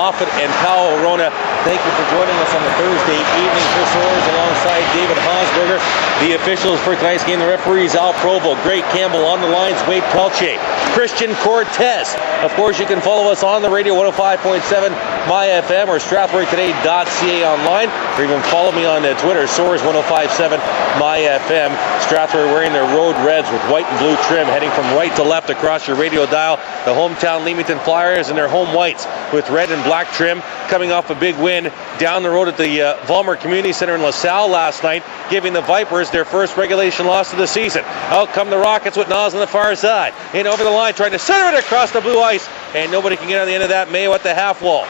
Moffat and Powell Rona. Thank you for joining us on the Thursday evening. Chris Orrs alongside David Hansberger. The officials for tonight's game, the referees Al Provo, Greg Campbell on the lines, Wade Pelche, Christian Cortez. Of course, you can follow us on the radio 105.7 My FM or StrathroyToday.ca online, or even follow me on Twitter, Soars1057 My FM. Strathroy wearing their road reds with white and blue trim, heading from right to left across your radio dial. The hometown Leamington Flyers in their home whites with red and black trim, coming off a big win down the road at the Vollmer Community Center in LaSalle last night, giving the Vipers their first regulation loss of the season. Out come the Rockets with Naus on the far side. In over the line, trying to center it across the blue ice, and nobody can get on the end of that. Mayo at the half wall.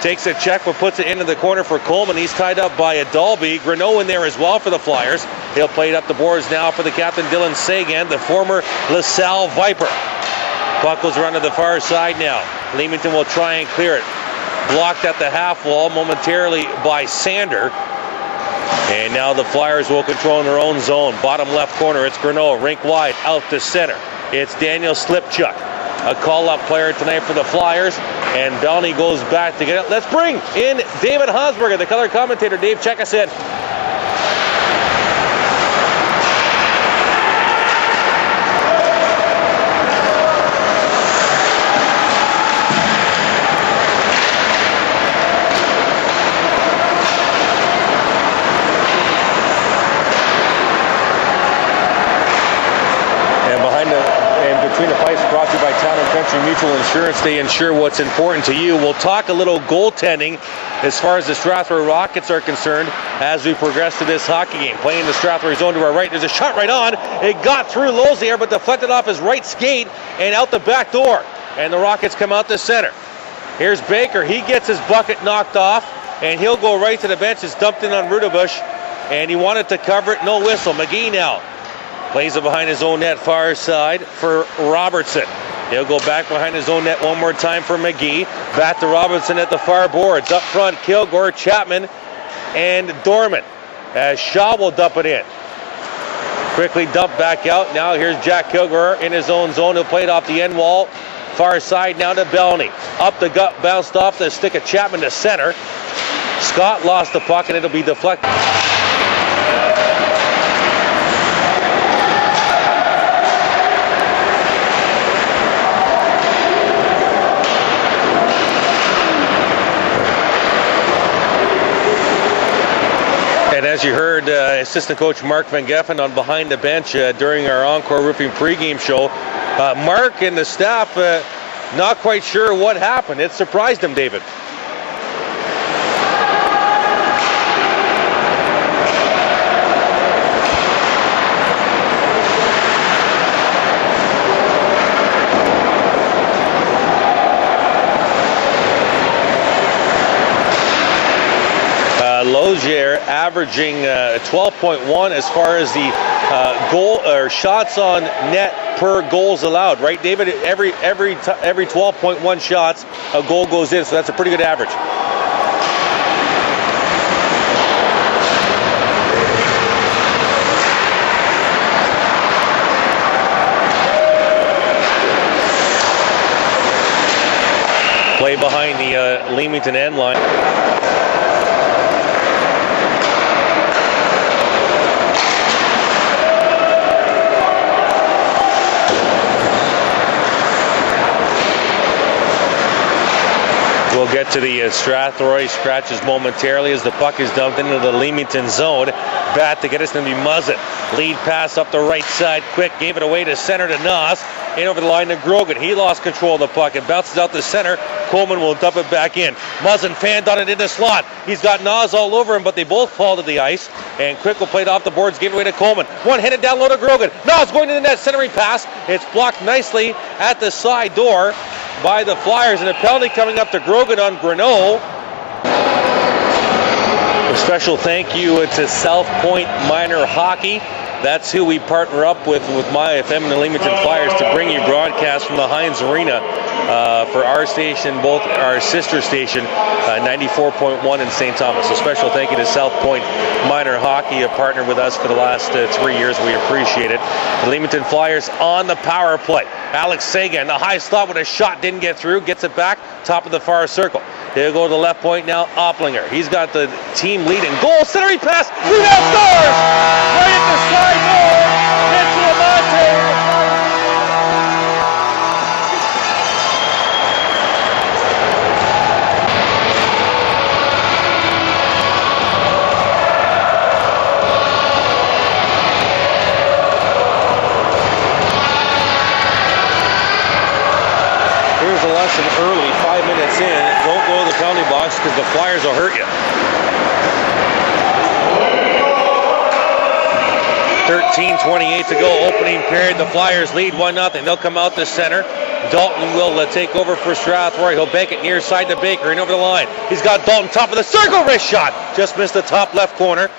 Takes a check, but puts it into the corner for Coleman. He's tied up by a Dalby. Grineau in there as well for the Flyers. He'll play it up the boards now for the captain, Dylan Seguin, the former LaSalle Viper. Puck goes around to the far side now. Leamington will try and clear it. Blocked at the half wall momentarily by Sander. And now the Flyers will control in their own zone. Bottom left corner, it's Grineau, rink wide, out to center. It's Daniel Slipchuk, a call-up player tonight for the Flyers. And Downey goes back to get it. Let's bring in David Hansberger, the color commentator. Dave, check us in. Mutual Insurance, they insure what's important to you. We'll talk a little goaltending as far as the Strathroy Rockets are concerned as we progress to this hockey game. Playing the Strathroy zone to our right. There's a shot right on. It got through Lozier, but deflected off his right skate and out the back door. And the Rockets come out the center. Here's Baker. He gets his bucket knocked off, and he'll go right to the bench. It's dumped in on Rudabush, and he wanted to cover it. No whistle. McGhee now plays it behind his own net, far side for Robertson. He'll go back behind his own net one more time for McGhee. Back to Robertson at the far boards. Up front, Kilgore, Chapman, and Dorman. As Shaw will dump it in. Quickly dumped back out. Now here's Jack Kilgore in his own zone. He'll play it off the end wall. Far side now to Belney. Up the gut, bounced off the stick of Chapman to center. Scott lost the puck, and it'll be deflected. As you heard assistant coach Mark Van Geffen on Behind the Bench during our Encore Roofing pregame show, Mark and the staff not quite sure what happened. It surprised them, David. Lozier averaging 12.1 as far as the goal or shots on net per goals allowed, right, David? Every 12.1 shots, a goal goes in, so that's a pretty good average. Play behind the Leamington end line. We'll get to the Strathroy scratches momentarily as the puck is dumped into the Leamington zone. Bat to get us, going to be Muzzin. Lead pass up the right side, quick, gave it away to center to Naus. In over the line to Grogan. He lost control of the puck. It bounces out the center. Coleman will dump it back in. Muzzin fanned on it in the slot. He's got Naus all over him, but they both fall to the ice. And Quick will play it off the boards, give it away to Coleman. One-handed down low to Grogan. Naus going to the net, centering pass. It's blocked nicely at the side door by the Flyers, and a penalty coming up to Grogan on Grineau. A special thank you to South Point Minor Hockey. That's who we partner up with My FM and the Leamington Flyers to bring you broadcasts from the Heinz Arena for our station, both our sister station, 94.1 in St. Thomas. A special thank you to South Point Minor Hockey, a partner with us for the last 3 years. We appreciate it. The Leamington Flyers on the power play. Alex Seguin, the high slot with a shot, didn't get through, gets it back, top of the far circle. He'll go to the left point now, Opplinger. He's got the team lead in goal. Centering pass, Grineau scores! Right at the side door, into Amante. Here's a lesson early, 5 minutes in. Don't go to the penalty box because the Flyers will hurt you. 13:28 to go, opening period. The Flyers lead 1-0. They'll come out to center. Dalton will take over for Strathroy. He'll bank it near side to Baker and over the line. He's got Dalton top of the circle, wrist shot. Just missed the top left corner.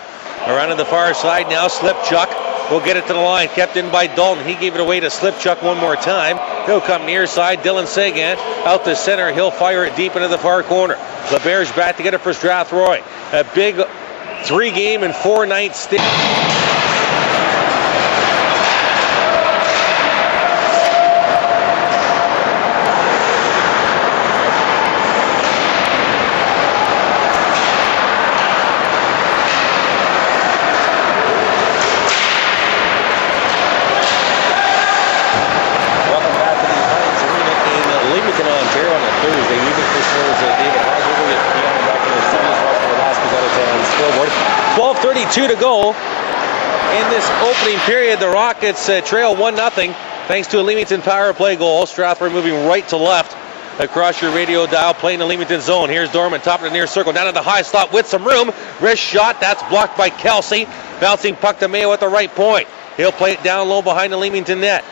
Around to the far side now, Slipchuk will get it to the line. Kept in by Dalton. He gave it away to Slipchuk one more time. He'll come near side. Dylan Seguin out to center. He'll fire it deep into the far corner. LeBear's back to get it for Strathroy. A big 3-game and 4-night stint. Ontario on a Thursday evening. This was David Hosmer with Shawn back in the Summers. Watching the last result on the scoreboard. 12:32 to go in this opening period. The Rockets trail 1-0 thanks to a Leamington power play goal. Strathroy moving right to left across your radio dial, playing the Leamington zone. Here's Dorman, top of the near circle, down to the high slot with some room. Wrist shot, that's blocked by Kelsey. Bouncing puck to Mayo at the right point. He'll play it down low behind the Leamington net.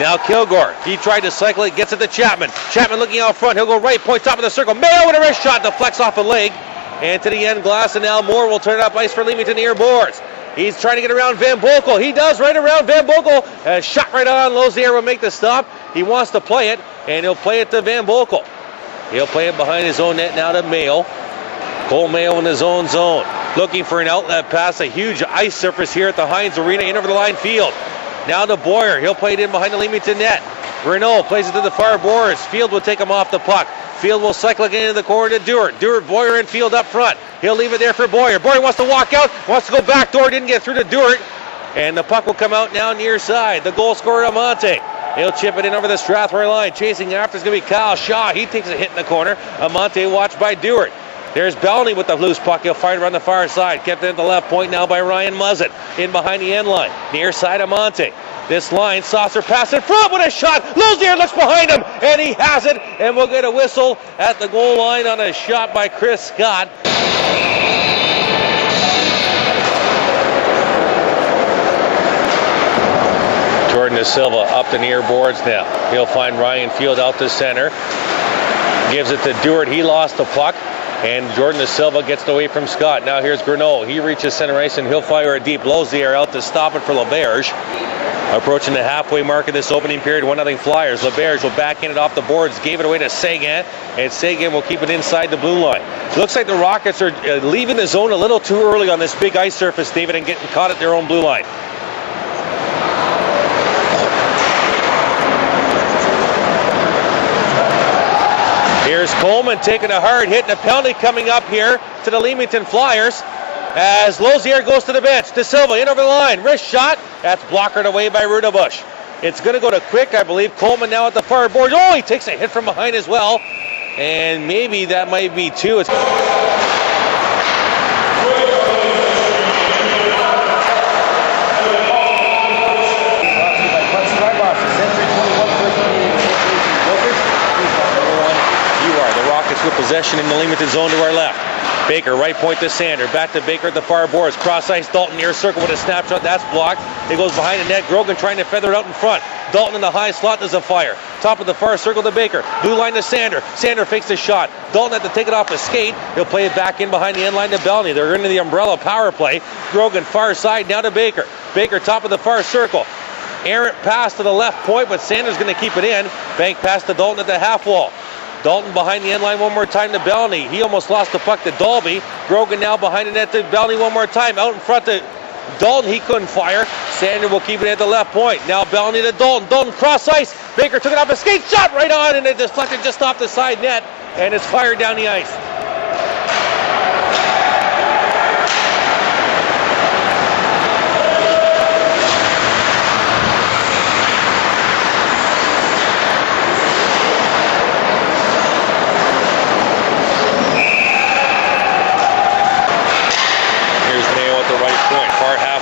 Now Kilgore, he tried to cycle it, gets it to Chapman. Chapman looking out front, he'll go right point, top of the circle. Mayo with a wrist shot, deflects off a leg. And to the end glass, and now Moore will turn it up ice for Leamington near boards. He's trying to get around Van Boekel. He does, right around Van Boekel. Shot right on, Lozier will make the stop. He wants to play it, and he'll play it to Van Boekel. He'll play it behind his own net now to Mayo. Cole Mayo in his own zone. Looking for an outlet pass, a huge ice surface here at the Heinz Arena, in over the line field. Now to Boyer. He'll play it in behind the Leamington net. Grineau plays it to the far boards. Field will take him off the puck. Field will cycle again into the corner to Duarte. Duarte, Boyer in field up front. He'll leave it there for Boyer. Boyer wants to walk out, wants to go back door, didn't get through to Duarte. And the puck will come out now near side. The goal scorer, Amante. He'll chip it in over the Strathroy line. Chasing after is going to be Kyle Shaw. He takes a hit in the corner. Amante watched by Duarte. There's Bellany with the loose puck. He'll fire it around the far side. Kept it at the left point now by Ryan Muzzin. In behind the end line. Near side, Amante. This line, saucer pass in front with a shot. Lozier looks behind him, and he has it. And we'll get a whistle at the goal line on a shot by Chris Scott. Jordan De Silva up the near boards now. He'll find Ryan Field out to center. Gives it to Duarte. He lost the puck. And Jordan De Silva gets it away from Scott. Now here's Grineau. He reaches center ice and he'll fire a deep. Lozier out to stop it for LeBear's. Approaching the halfway mark of this opening period, 1-0 Flyers. LeBear's will backhand it off the boards, gave it away to Seguin, and Seguin will keep it inside the blue line. Looks like the Rockets are leaving the zone a little too early on this big ice surface, David, and getting caught at their own blue line. Here's Coleman taking a hard hit, and a penalty coming up here to the Leamington Flyers as Lozier goes to the bench. De Silva in over the line, wrist shot. That's blockered away by Rudabush. It's going to go to Quick, I believe. Coleman now at the far board. Oh, he takes a hit from behind as well. And maybe that might be two. It's with possession in the Leamington zone to our left. Baker, right point to Sander. Back to Baker at the far boards. Cross ice, Dalton near circle with a snapshot. That's blocked. It goes behind the net. Grogan trying to feather it out in front. Dalton in the high slot does a fire. Top of the far circle to Baker. Blue line to Sander. Sander fakes the shot. Dalton had to take it off the skate. He'll play it back in behind the end line to Bellany. They're into the umbrella power play. Grogan far side now to Baker. Baker top of the far circle. Errant pass to the left point, but Sander's going to keep it in. Bank pass to Dalton at the half wall. Dalton behind the end line one more time to Bellany. He almost lost the puck to Dalby. Grogan now behind the net to Bellany one more time. Out in front to Dalton. He couldn't fire. Sander will keep it at the left point. Now Bellany to Dalton. Dalton cross ice. Baker took it off a skate. Shot right on, and it deflected just off the side net. and it's fired down the ice.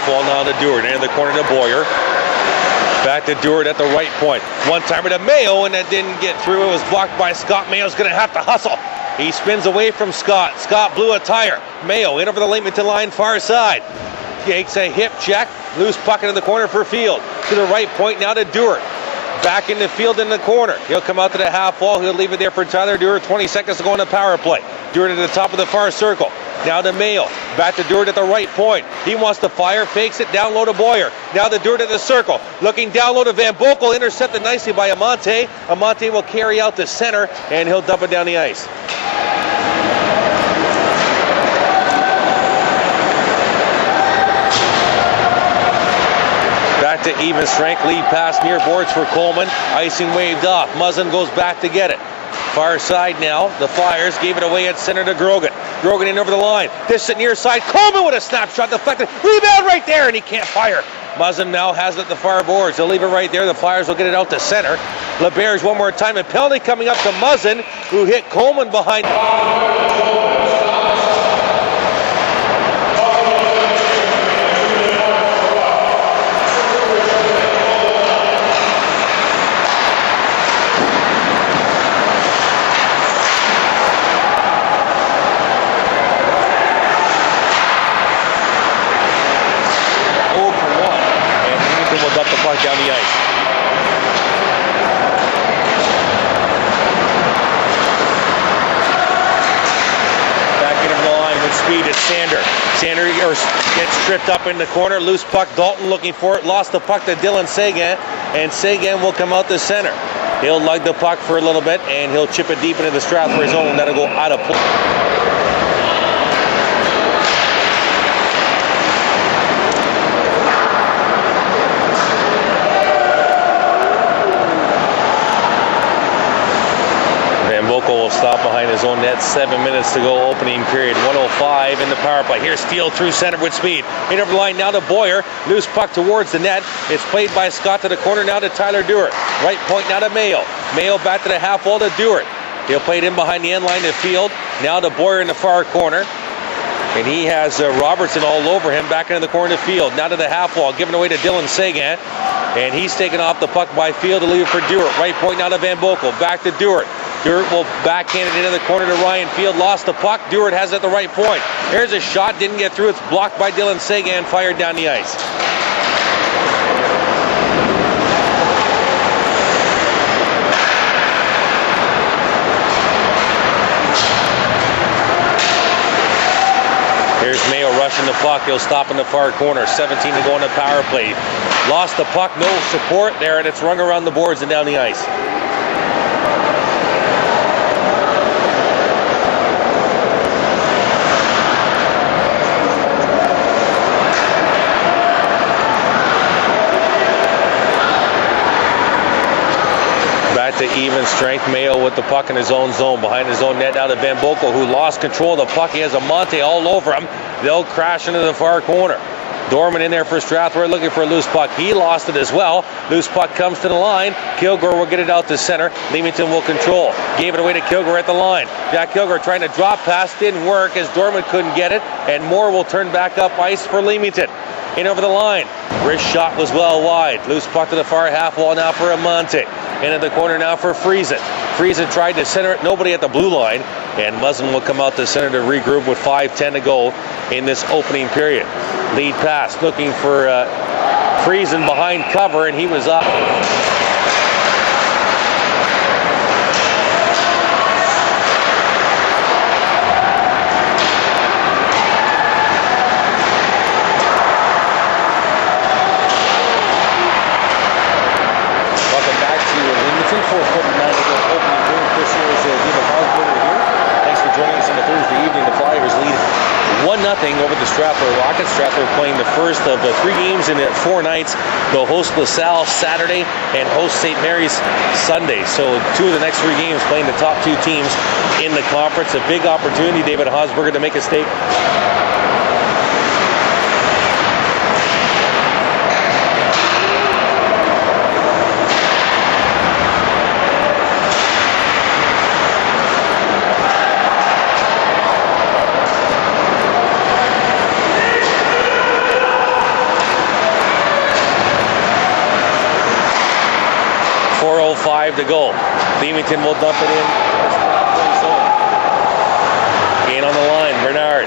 Ball now to Duarte, into the corner to Boyer. Back to Duarte at the right point. One timer to Mayo, and that didn't get through. It was blocked by Scott. Mayo's going to have to hustle. He spins away from Scott. Scott blew a tire. Mayo in over the Leamington line, far side. Takes a hip check. Loose puck into the corner for Field. To the right point now to Duarte. Back in the field in the corner. He'll come out to the half wall. He'll leave it there for Tyler Duarte. 20 seconds to go in the power play. Duarte at the top of the far circle. Now to Mayo. Back to Duarte at the right point. He wants to fire. Fakes it down low to Boyer. Now to Duarte at the circle. Looking down low to Van Boekel. Intercepted nicely by Amante. Amante will carry out the center, and he'll dump it down the ice. Back to even strength. Lead pass near boards for Coleman. Icing waved off. Muzzin goes back to get it. Far side now. The Flyers gave it away at center to Grogan. Grogan in over the line. This at near side. Coleman with a snapshot deflected. Rebound right there, and he can't fire. Muzzin now has it at the far boards. They'll leave it right there. The Flyers will get it out to center. LeBerge one more time. A penalty coming up to Muzzin, who hit Coleman behind. Down the ice. Back into the line with speed is Sander. Sander gets tripped up in the corner. Loose puck. Dalton looking for it. Lost the puck to Dylan Seguin, and Seguin will come out the center. He'll lug the puck for a little bit, and he'll chip it deep into the Strathroy zone, and that'll go out of play. Boekel will stop behind his own net. 7 minutes to go, opening period. 1:05 in the power play. Here's Steele through center with speed. In over the line now to Boyer. Loose puck towards the net. It's played by Scott to the corner now to Tyler Duarte. Right point now to Mayo. Mayo back to the half wall to Duarte. He'll play it in behind the end line to Field. Now to Boyer in the far corner. And he has Robertson all over him. Back into the corner to Field. Now to the half wall. Given away to Dylan Seguin. And he's taken off the puck by Field to leave it for Duarte. Right point now to Van Boekel. Back to Duarte. Duarte will backhand it into the corner to Ryan. Field lost the puck. Duarte has it at the right point. Here's a shot. Didn't get through. It's blocked by Dylan Seguin. Fired down the ice. Here's Mayo rushing the puck. He'll stop in the far corner. 17 to go on the power play. Lost the puck. No support there, and it's rung around the boards and down the ice. To even strength. Mayo with the puck in his own zone, behind his own net. Now to Van Boekel, who lost control of the puck. He has Amante all over him. They'll crash into the far corner. Dorman in there for Strathroy, looking for a loose puck. He lost it as well. Loose puck comes to the line. Kilgore will get it out to center. Leamington will control. Gave it away to Kilgore at the line. Jack Kilgore trying to drop pass. Didn't work as Dorman couldn't get it. And Moore will turn back up ice for Leamington. In over the line. Wrist shot was well wide. Loose puck to the far half wall now for Amante. Into the corner now for Friesen. Friesen tried to center it. Nobody at the blue line. And Muzzin will come out to center to regroup with 5:10 to go in this opening period. Lead pass looking for Friesen behind cover, and he was up. over the Strathroy Rockets. Strathroy playing the first of the 3 games in 4 nights. They'll host LaSalle Saturday and host St. Mary's Sunday. So 2 of the next 3 games playing the top 2 teams in the conference. A big opportunity, David Hausberger, to make a statement. To go. Leamington will dump it in. Gain on the line. Bernard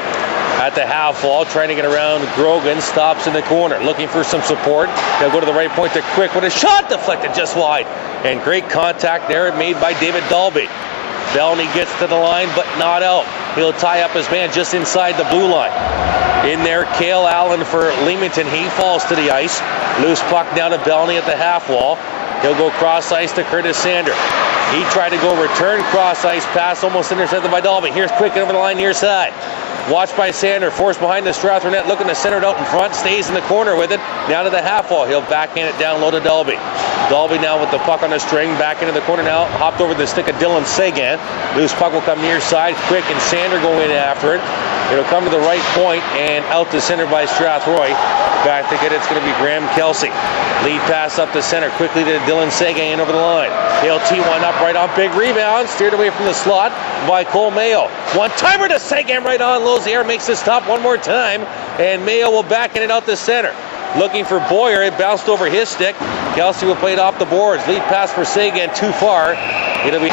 at the half wall, trying to get around Grogan. Stops in the corner, looking for some support. They'll go to the right point to Quick with a shot deflected just wide. And great contact there made by David Dalby. Belney gets to the line, but not out. He'll tie up his man just inside the blue line. In there, Cale Allen for Leamington. He falls to the ice. Loose puck down to Belney at the half wall. He'll go cross ice to Curtis Sander. He tried to go return cross ice pass, almost intercepted by Dalby. Here's Quick over the line near side. Watched by Sander, forced behind the Strathroy net, looking to center it out in front, stays in the corner with it, down to the half wall. He'll backhand it down low to Dalby. Dalby now with the puck on the string, back into the corner now, hopped over the stick of Dylan Seguin. Loose puck will come near side, Quick and Sander go in after it. It'll come to the right point and out to center by Strathroy. Back to get it's going to be Graham Kelsey. Lead pass up the center, quickly to Dylan Seguin over the line. He'll tee one up right on, big rebound, steered away from the slot by Cole Mayo. One-timer to Seguin right on, Lozier makes the stop one more time, and Mayo will back in it out the center. Looking for Boyer, it bounced over his stick. Kelsey will play it off the boards. Lead pass for Seguin, too far. It'll be...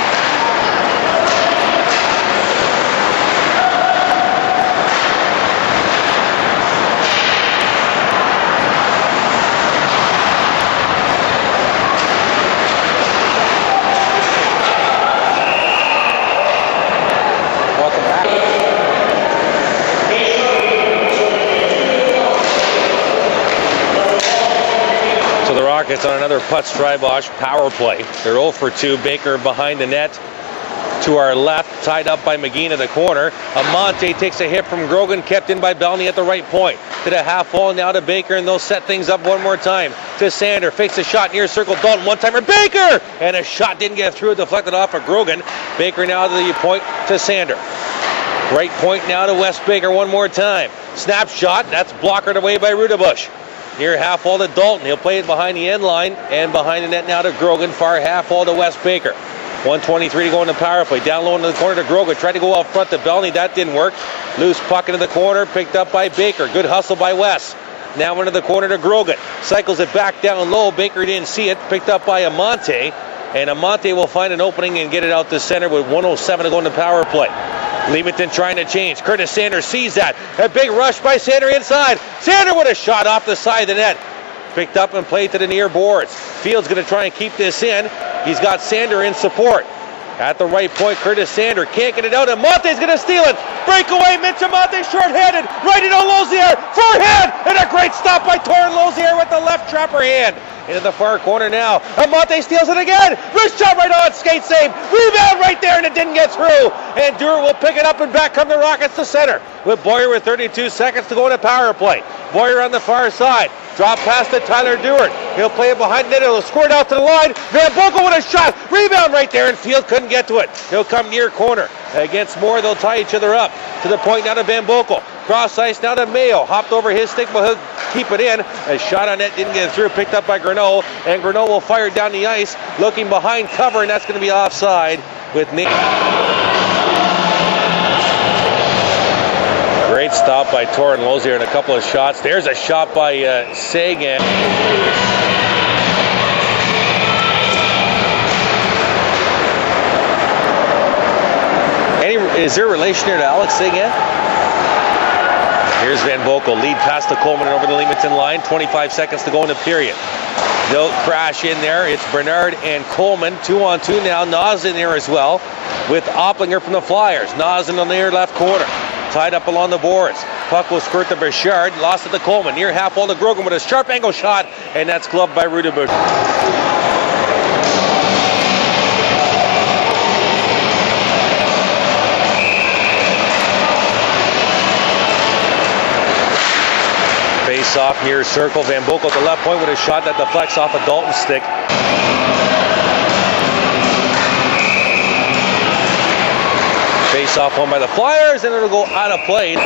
It's on another Putz-Drybosch power play. They're 0 for 2. Baker behind the net to our left, tied up by McGhee in the corner. Amante takes a hit from Grogan, kept in by Belney at the right point. To the half wall now to Baker, and they'll set things up one more time. To Sander, fakes a shot near circle. Dalton, one-timer, Baker! And a shot didn't get through, deflected off of Grogan. Baker now to the point to Sander. Right point now to Wes Baker one more time. Snap shot, that's blockered away by Rudebush. Near half wall to Dalton. He'll play it behind the end line and behind the net now to Grogan. Far half wall to Wes Baker. 1:23 to go in the power play. Down low into the corner to Grogan. Tried to go out front to Belney. That didn't work. Loose puck into the corner. Picked up by Baker. Good hustle by Wes. Now into the corner to Grogan. Cycles it back down low. Baker didn't see it. Picked up by Amante. And Amante will find an opening and get it out to center with 1:07 to go in the power play. Leamington trying to change. Curtis Sander sees that. A big rush by Sander inside. Sander with a shot off the side of the net. Picked up and played to the near boards. Field's going to try and keep this in. He's got Sander in support. At the right point, Curtis Sander can't get it out. Amante's going to steal it. Breakaway, Mitch Amante short-handed. Right into Lozier. Forehand! And a great stop by Torren Lozier with the left trapper hand. Into the far corner now. Amante steals it again. Wrist shot right on. Skate save. Rebound right there, and it didn't get through. And Duarte will pick it up, and back come the Rockets to center. With Boyer with 32 seconds to go in a power play. Boyer on the far side. Drop pass to Tyler Duarte. He'll play it behind net. It'll squirt out to the line. Van Boekel with a shot. Rebound right there, and Field couldn't get to it. He'll come near corner. Against Moore, they'll tie each other up. To the point now to Van Boekel. Cross ice now to Mayo. Hopped over his stick, but he'll keep it in. A shot on net didn't get through. Picked up by Grineau. And Grineau will fire down the ice. Looking behind cover, and that's going to be offside with Nate. Great stop by Torren Lozier and a couple of shots. There's a shot by Seguin. Is there a relation here to Alex Seguin? Here's Van Boekel. Lead pass to Coleman over the Leamington line. 25 seconds to go in the period. They'll crash in there. It's Bernard and Coleman. 2-on-2 now. Naus in there as well with Opplinger from the Flyers. Naus in the near left corner. Tied up along the boards. Puck will squirt to Bechard. Lost it to Coleman. Near half wall to Grogan with a sharp angle shot. And that's gloved by Rudebush. Face off near circle. Van Boekel at the left point with a shot that deflects off a Dalton stick. Face off one by the Flyers, and it'll go out of play.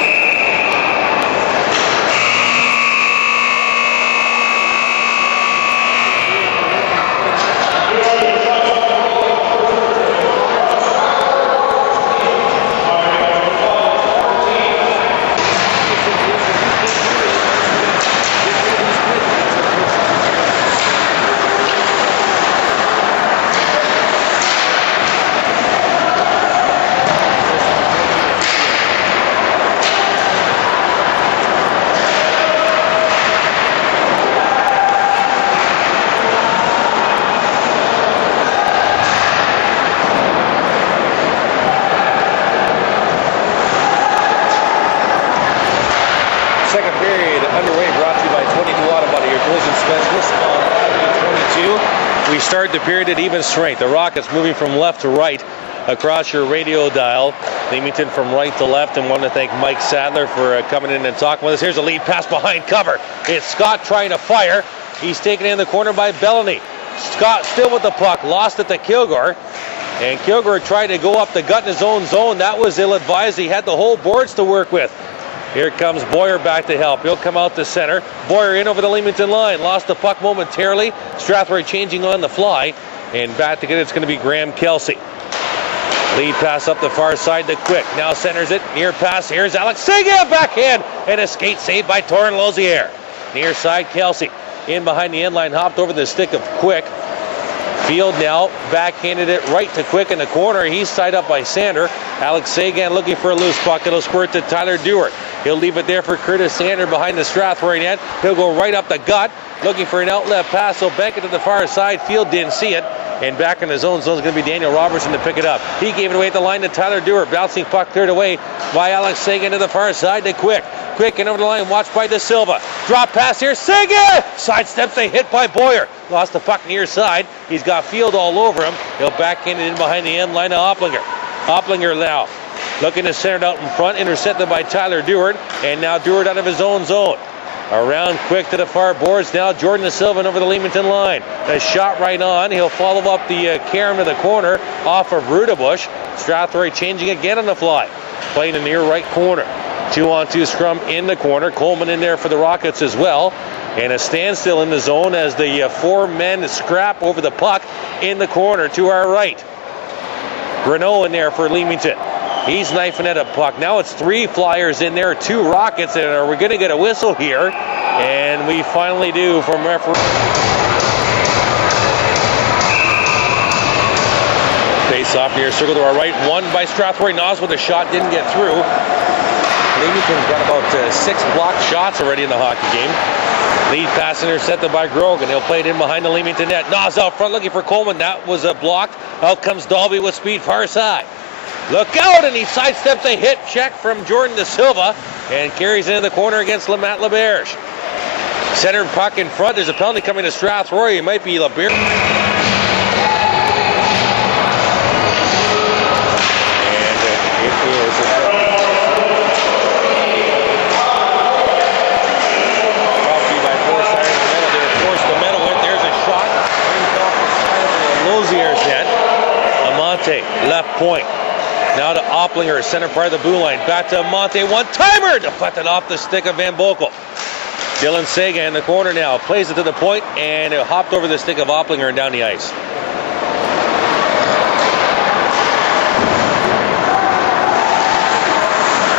We start the period at even strength. The Rockets moving from left to right across your radio dial. Leamington from right to left, and want to thank Mike Sadler for coming in and talking with us. Here's a lead pass behind cover. It's Scott trying to fire. He's taken in the corner by Bellany. Scott still with the puck, lost it to Kilgore. And Kilgore tried to go up the gut in his own zone. That was ill-advised. He had the whole boards to work with. Here comes Boyer back to help. He'll come out to center. Boyer in over the Leamington line. Lost the puck momentarily. Strathroy changing on the fly. And back to get it's going to be Graham Kelsey. Lead pass up the far side to Quick. Now centers it. Near pass. Here's Alex Seguin backhand. And a skate saved by Torren Lozier. Near side Kelsey. In behind the end line. Hopped over the stick of Quick. Field now backhanded it right to Quick in the corner. He's tied up by Sander. Alex Seguin looking for a loose puck. It'll squirt to Tyler Duarte. He'll leave it there for Curtis Sander behind the Strathroy net. He'll go right up the gut, looking for an outlet pass. He'll bank it to the far side. Field didn't see it. And back in his own zone is going to be Daniel Robertson to pick it up. He gave it away at the line to Tyler Duarte. Bouncing puck cleared away by Alex Seguin to the far side to Quick. Quick and over the line, watched by De Silva. Drop pass here, Seguin! Sidesteps a hit by Boyer. Lost the puck near side. He's got Field all over him. He'll backhand it in behind the end line to Opplinger. Opplinger now looking to center it out in front, intercepted by Tyler Duarte. And now Duarte out of his own zone. Around Quick to the far boards. Now Jordan De Silva over the Leamington line. A shot right on. He'll follow up the carom to the corner off of Rudabush. Strathroy changing again on the fly. Playing in the near right corner. 2-on-2 scrum in the corner. Coleman in there for the Rockets as well. And a standstill in the zone as the four men scrap over the puck in the corner to our right. Grineau in there for Leamington. He's knifing at a puck. Now it's 3 Flyers in there, 2 Rockets. And are we going to get a whistle here? And we finally do from referee. Face off near circle to our right. Won by Strathroy. Naus with a shot. Didn't get through. Leamington's got about 6 blocked shots already in the hockey game. Lead pass intercepted by Grogan. He'll play it in behind the Leamington net. Naus out front looking for Coleman. That was blocked. Out comes Dalby with speed far side. Look out, and he sidesteps a hit check from Jordan De Silva and carries into the corner against Matt LaBerge. Centered puck in front. There's a penalty coming to Strathroy. It might be LaBerge. And it is Amante, left point. Now to Opplinger, center part of the blue line. Back to Amante, one-timer! Deflected off the stick of Van Boekel. Dylan Seguin in the corner now. Plays it to the point, and it hopped over the stick of Opplinger and down the ice.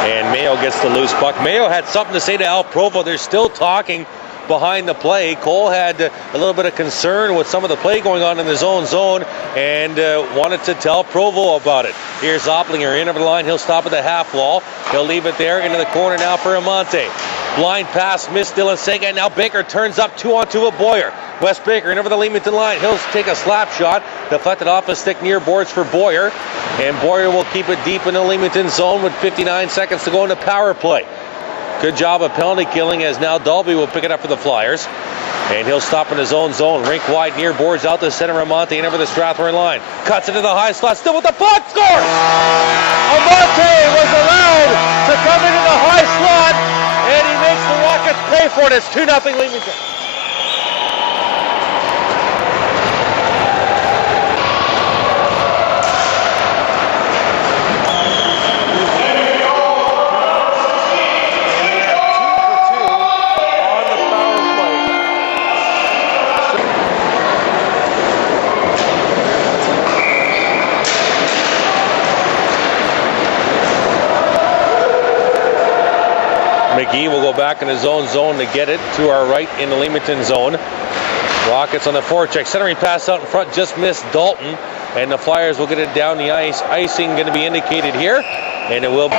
And Mayo gets the loose puck. Mayo had something to say to Al Provo. They're still talking behind the play. Cole had a little bit of concern with some of the play going on in his own zone and wanted to tell Provo about it. Here's Opplinger in over the line. He'll stop at the half wall. He'll leave it there into the corner now for Amante. Blind pass, missed Dylan Seguin. Now Baker turns up 2-on-2 with Boyer. Wes Baker in over the Leamington line. He'll take a slap shot. Deflected off a stick near boards for Boyer. And Boyer will keep it deep in the Leamington zone with 59 seconds to go into power play. Good job of penalty killing as now Dalby will pick it up for the Flyers. And he'll stop in his own zone. Rink wide near boards out to center. Amante in over the Strathroy line. Cuts into the high slot. Still with the puck. Scores! Amante was allowed to come into the high slot. And he makes the Rockets pay for it. It's 2-0 Leamington. McGhee will go back in his own zone to get it to our right in the Leamington zone. Rockets on the forecheck. Centering pass out in front just missed Dalton. And the Flyers will get it down the ice. Icing going to be indicated here. And it will be.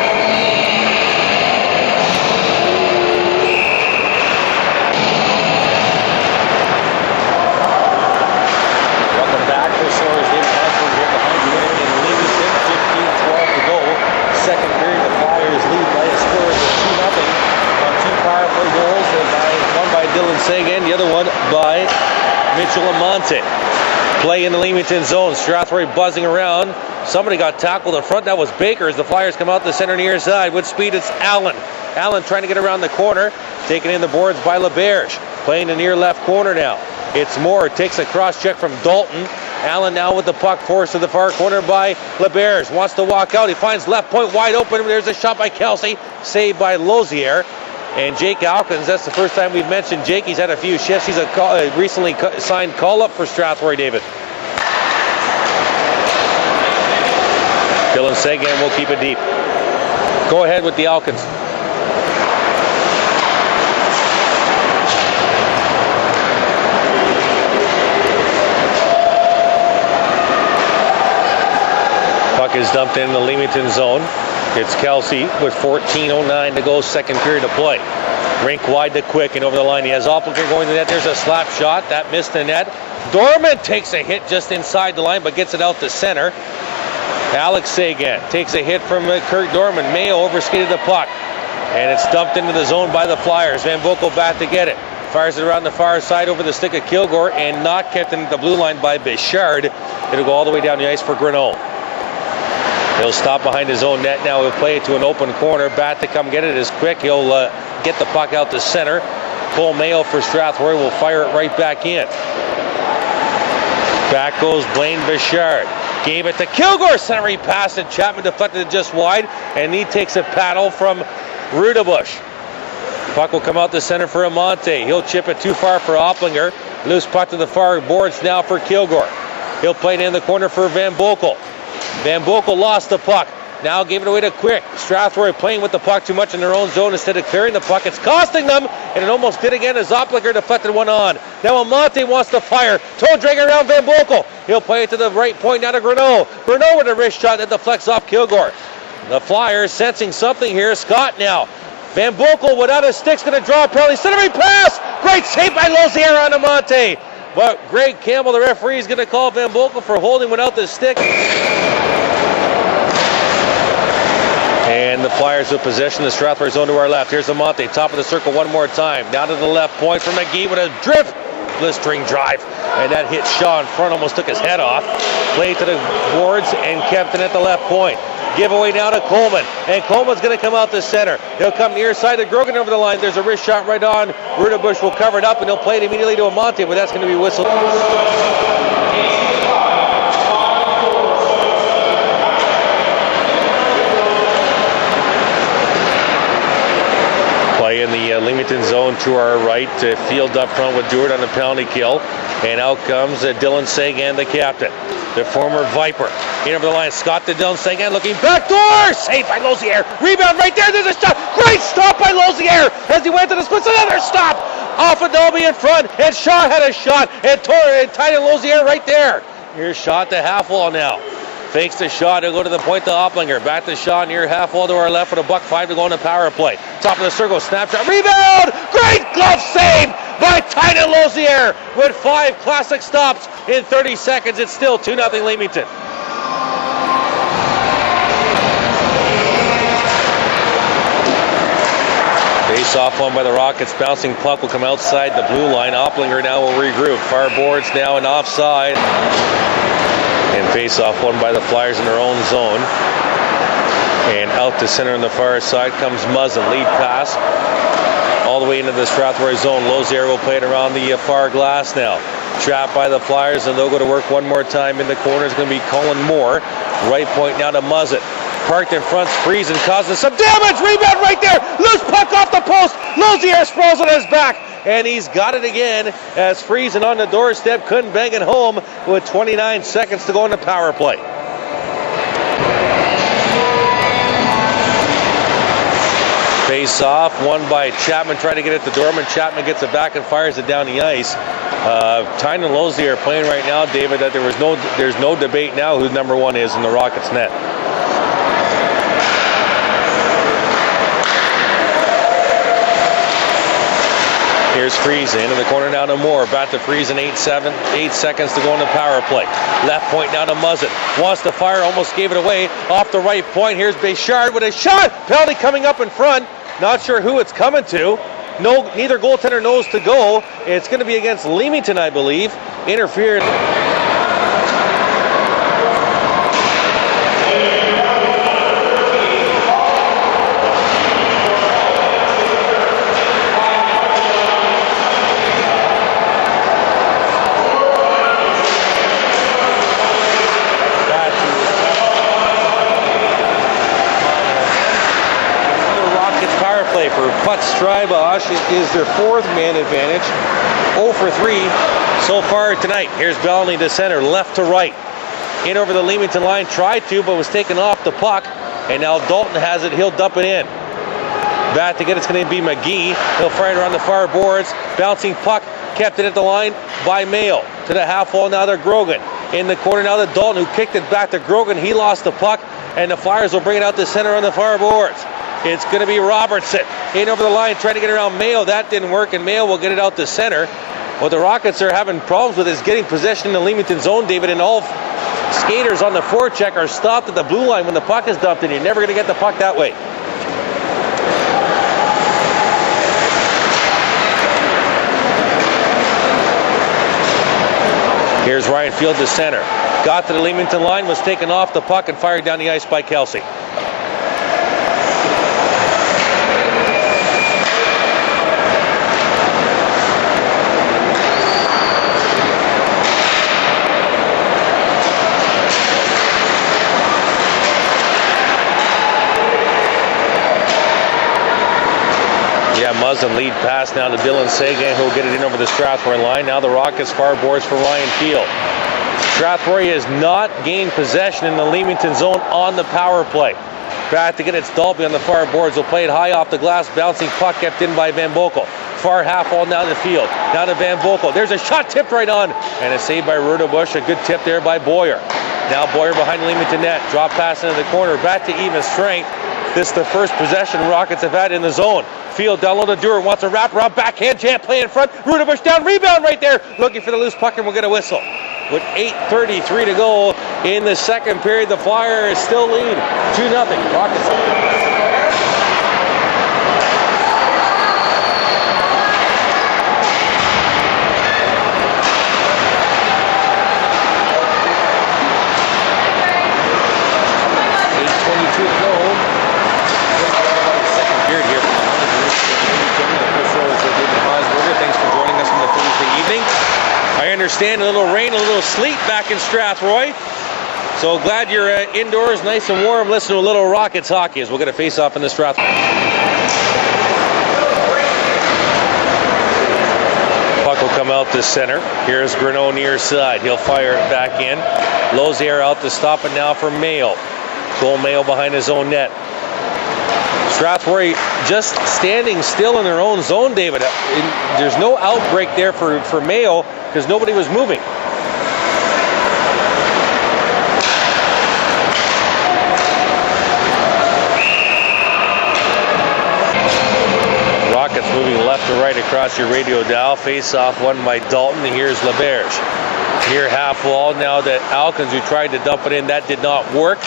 Welcome back to Soares. David Hosmer here behind you in Leamington. 15-12 to go. Second period, the Flyers lead by a score of 2-0. Power play goals, one by Dylan Seguin, the other one by Mitchell Amante. Play in the Leamington zone. Strathroy buzzing around. Somebody got tackled in front. That was Baker as the Flyers come out the center near side. With speed, it's Allen. Allen trying to get around the corner. Taken in the boards by LeBerge. Playing the near left corner now. It's Moore. Takes a cross check from Dalton. Allen now with the puck, forced to the far corner by LeBerge. Wants to walk out. He finds left point wide open. There's a shot by Kelsey. Saved by Lozier. And Jake Alkins, that's the first time we've mentioned Jake. He's had a few shifts. He's a recently signed call-up for Strathroy, David. Dylan Seguin will keep it deep. Go ahead with the Alkins. Puck is dumped in the Leamington zone. It's Kelsey with 14:09 to go, second period of play. Rink wide to Quick and over the line. He has Opplinger going to the net. There's a slap shot. That missed the net. Dorman takes a hit just inside the line but gets it out to center. Alex Seguin takes a hit from Kurt Dorman. Mayo overskated the puck. And it's dumped into the zone by the Flyers. Van Boekel back to get it. Fires it around the far side over the stick of Kilgore and not kept in the blue line by Bechard. It'll go all the way down the ice for Grineau. He'll stop behind his own net now. He'll play it to an open corner. Bat to come get it is Quick. He'll get the puck out to center. Cole Mayo for Strathroy will fire it right back in. Back goes Blaine Bechard. Gave it to Kilgore. Centering pass and Chapman deflected it just wide. And he takes a paddle from Rudebush. Puck will come out the center for Amante. He'll chip it too far for Opplinger. Loose puck to the far boards now for Kilgore. He'll play it in the corner for Van Boekel. Van Boekel lost the puck. Now gave it away to Quick. Strathroy playing with the puck too much in their own zone instead of clearing the puck. It's costing them, and it almost did again as Opplinger deflected one on. Now Amante wants to fire. Toe drag around Van Boekel. He'll play it to the right point now to Grineau. Grineau with a wrist shot that deflects off Kilgore. The Flyers sensing something here. Scott now. Van Boekel without his stick's going to draw a penalty. Centering pass. Great save by Lozier on Amante. But Greg Campbell, the referee, is going to call Van Boekel for holding without the stick. And the Flyers with possession. The Strathroy zone to our left. Here's Amante, top of the circle one more time. Down to the left point for McGhee with a drift. Blistering drive. And that hit Shawn front, almost took his head off. Played to the boards and kept it at the left point. Giveaway now to Coleman. And Coleman's going to come out the center. He'll come near side to Grogan over the line. There's a wrist shot right on. Rudebush will cover it up and he'll play it immediately to Amante, but that's going to be whistled. Play in the Leamington zone to our right. Field up front with Duarte on the penalty kill. And out comes Dylan Seguin, the captain. The former Viper. In over the line, Scott to Dylan Seguin looking backdoor. Saved by Lozier. Rebound right there. There's a shot. Great stop by Lozier as he went to the splits. Another stop off of Dalby in front. And Shawn had a shot. And tied in Lozier right there. Here's shot to half wall now. Fakes the shot. He'll go to the point to Opplinger. Back to Shawn near half wall to our left with a $1.05 to go on the power play. Top of the circle. Snapshot. Rebound. Great glove save by Tynan Lozier with 5 classic stops in 30 seconds. It's still 2-0 Leamington. Face off one by the Rockets. Bouncing puck will come outside the blue line. Opplinger now will regroup. Far boards now and offside. And face off one by the Flyers in their own zone. And out to center on the far side comes Muzzin. Lead pass all the way into the Strathroy zone. Lozier will play it around the far glass now. Trapped by the Flyers, and they'll go to work one more time. In the corner is going to be Colin Moore. Right point now to Muzzin. Parked in front, freezing, causing some damage. Rebound right there. Loose puck off the post. Lozier sprawls on his back, and he's got it again as Friesen on the doorstep couldn't bang it home with 29 seconds to go in the power play. Face off, won by Chapman, trying to get it to Dorman. Chapman gets it back and fires it down the ice. Tyne and Lozier are playing right now, David, that there's no debate now who number one is in the Rockets net. Here's Friesen into the corner now to Moore. Back to Friesen, 8 seconds to go in the power play. Left point now to Muzzin. Wants to fire, almost gave it away. Off the right point, here's Bechard with a shot. Penalty coming up in front. Not sure who it's coming to. Neither goaltender knows to go. It's going to be against Leamington, I believe. Interfered. Strybosh is their fourth man advantage. 0 for 3 so far tonight. Here's Bellany to center, left to right. In over the Leamington line, tried to, but was taken off the puck. And now Dalton has it, he'll dump it in. Back to get it's going to be McGhee. He'll fire it around the far boards. Bouncing puck, kept it at the line by Mayo. To the half wall now, they're Grogan. In the corner now, the Dalton, who kicked it back to Grogan. He lost the puck, and the Flyers will bring it out to center on the far boards. It's going to be Robertson in over the line, trying to get around Mayo. That didn't work, and Mayo will get it out to center. What the Rockets are having problems with is getting possession in the Leamington zone, David, and all skaters on the forecheck are stopped at the blue line when the puck is dumped in. You're never going to get the puck that way. Here's Ryan Field to center. Got to the Leamington line, was taken off the puck and fired down the ice by Kelsey. Muzzin lead pass now to Dylan Seguin, who will get it in over the Strathroy line. Now the Rockets far boards for Ryan Field. Strathroy has not gained possession in the Leamington zone on the power play. Back to get it's Dalby on the far boards. He'll play it high off the glass. Bouncing puck kept in by Van Boekel. Far half wall down the field. Down to Van Boekel. There's a shot tipped right on. And a save by Rudabush. A good tip there by Boyer. Now Boyer behind the Leamington net. Drop pass into the corner. Back to even strength. This is the first possession Rockets have had in the zone. Field down low to Duarte. Wants a wraparound backhand jam play in front. Rudabush down. Rebound right there. Looking for the loose puck and we'll get a whistle. With 8:33 to go in the second period, the Flyers still lead 2-0. Rockets. Understand a little rain, a little sleet back in Strathroy. So glad you're indoors, nice and warm. Listen to a little Rockets hockey as we'll get a face-off in the Strathroy. Puck will come out to center. Here's Grineau near side. He'll fire it back in. Lozier out to stop it now for Mayo. Goal Mayo behind his own net. Strathroy just standing still in their own zone, David. There's no outbreak there for Mayo because nobody was moving. Rockets moving left to right across your radio dial. Face-off won by Dalton. Here's LaBerge. Near half wall now to Alkins, who tried to dump it in. That did not work.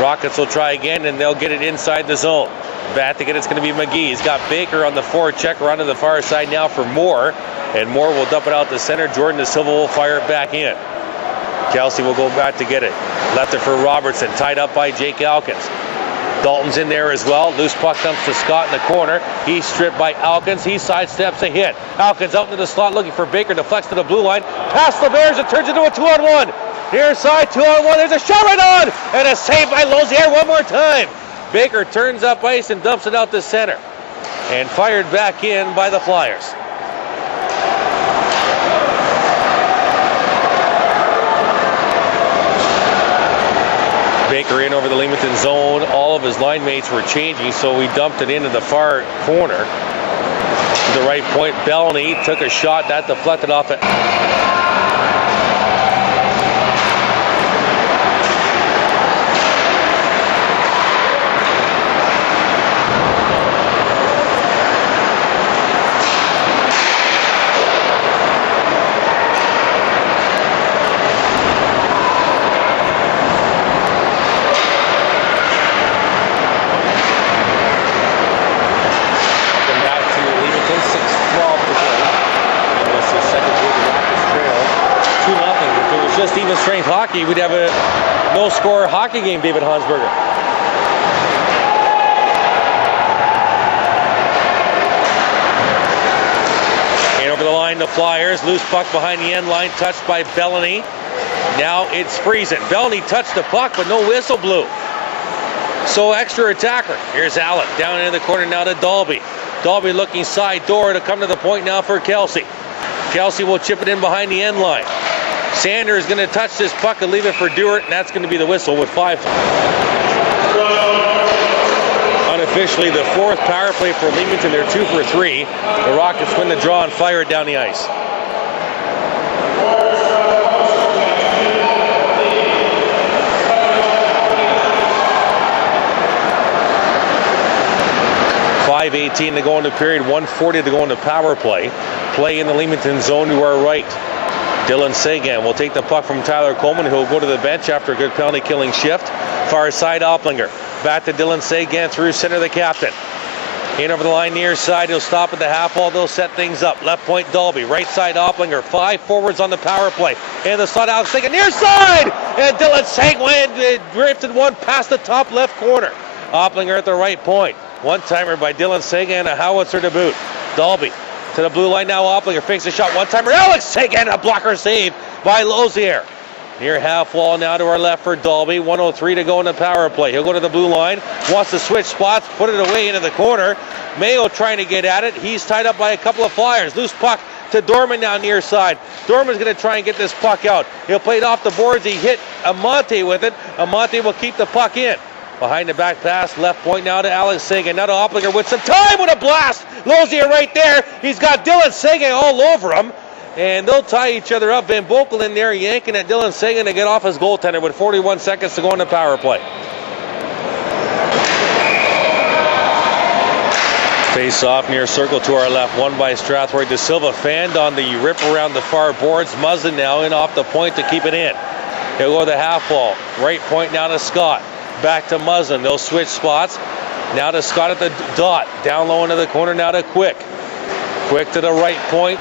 Rockets will try again, and they'll get it inside the zone. Back to get it's going to be McGhee. He's got Baker on the forecheck. Around to the far side now for Moore. And Moore will dump it out to center. Jordan De Silva will fire it back in. Kelsey will go back to get it. Left it for Robertson. Tied up by Jake Alkins. Dalton's in there as well. Loose puck comes to Scott in the corner. He's stripped by Alkins. He sidesteps a hit. Alkins out into the slot looking for Baker. Deflects to the blue line. Past the Bears. It turns into a 2-on-1. Near side, 2-on-1. There's a shot right on. And a save by Lozier one more time. Baker turns up ice and dumps it out to center. And fired back in by the Flyers. Baker in over the Leamington zone. All of his line mates were changing, so he dumped it into the far corner. To the right point, Bellany took a shot. That deflected off it. Strength hockey, we'd have a no-score hockey game, David Hansberger. And over the line, the Flyers. Loose puck behind the end line, touched by Bellany. Now it's freezing. Bellany touched the puck, but no whistle blew. So extra attacker. Here's Allen down into the corner now to Dalby. Dalby looking side door to come to the point now for Kelsey. Kelsey will chip it in behind the end line. Sanders is going to touch this puck and leave it for Duarte, and that's going to be the whistle with 5. Unofficially, the 4th power play for Leamington. They're 2 for 3. The Rockets win the draw and fire it down the ice. .5:18 to go in the period, 1:40 to go in the power play. Play in the Leamington zone to our right. Dylan Seguin will take the puck from Tyler Coleman, who will go to the bench after a good penalty-killing shift. Far side, Opplinger. Back to Dylan Seguin through center, the captain. In over the line near side, he'll stop at the half wall. They'll set things up. Left point, Dalby. Right side, Opplinger. 5 forwards on the power play. And the slot, Alex Seguin near side! And Dylan Seguin drifted one past the top left corner. Opplinger at the right point. One-timer by Dylan Seguin, a howitzer to boot. Dalby. To the blue line now, Opplinger fakes a shot, one-timer, Alex Seguin, a blocker save by Lozier. Near half wall now to our left for Dalby, 1:03 to go in the power play. He'll go to the blue line, wants to switch spots, put it away into the corner. Mayo trying to get at it, he's tied up by a couple of Flyers. Loose puck to Dorman now near side. Dorman's going to try and get this puck out. He'll play it off the boards, he hit Amante with it. Amante will keep the puck in. Behind the back pass, left point now to Alex Seguin. Now to Opplinger with some time with a blast. Lozier right there. He's got Dylan Seguin all over him. And they'll tie each other up. Van Boekel in there yanking at Dylan Seguin to get off his goaltender with 41 seconds to go in the power play. Face off near circle to our left. Won by Strathroy. De Silva fanned on the rip around the far boards. Muzzin now in off the point to keep it in. He'll go to the half wall. Right point now to Scott. Back to Muzzin. They'll switch spots. Now to Scott at the dot. Down low into the corner now to Quick. Quick to the right point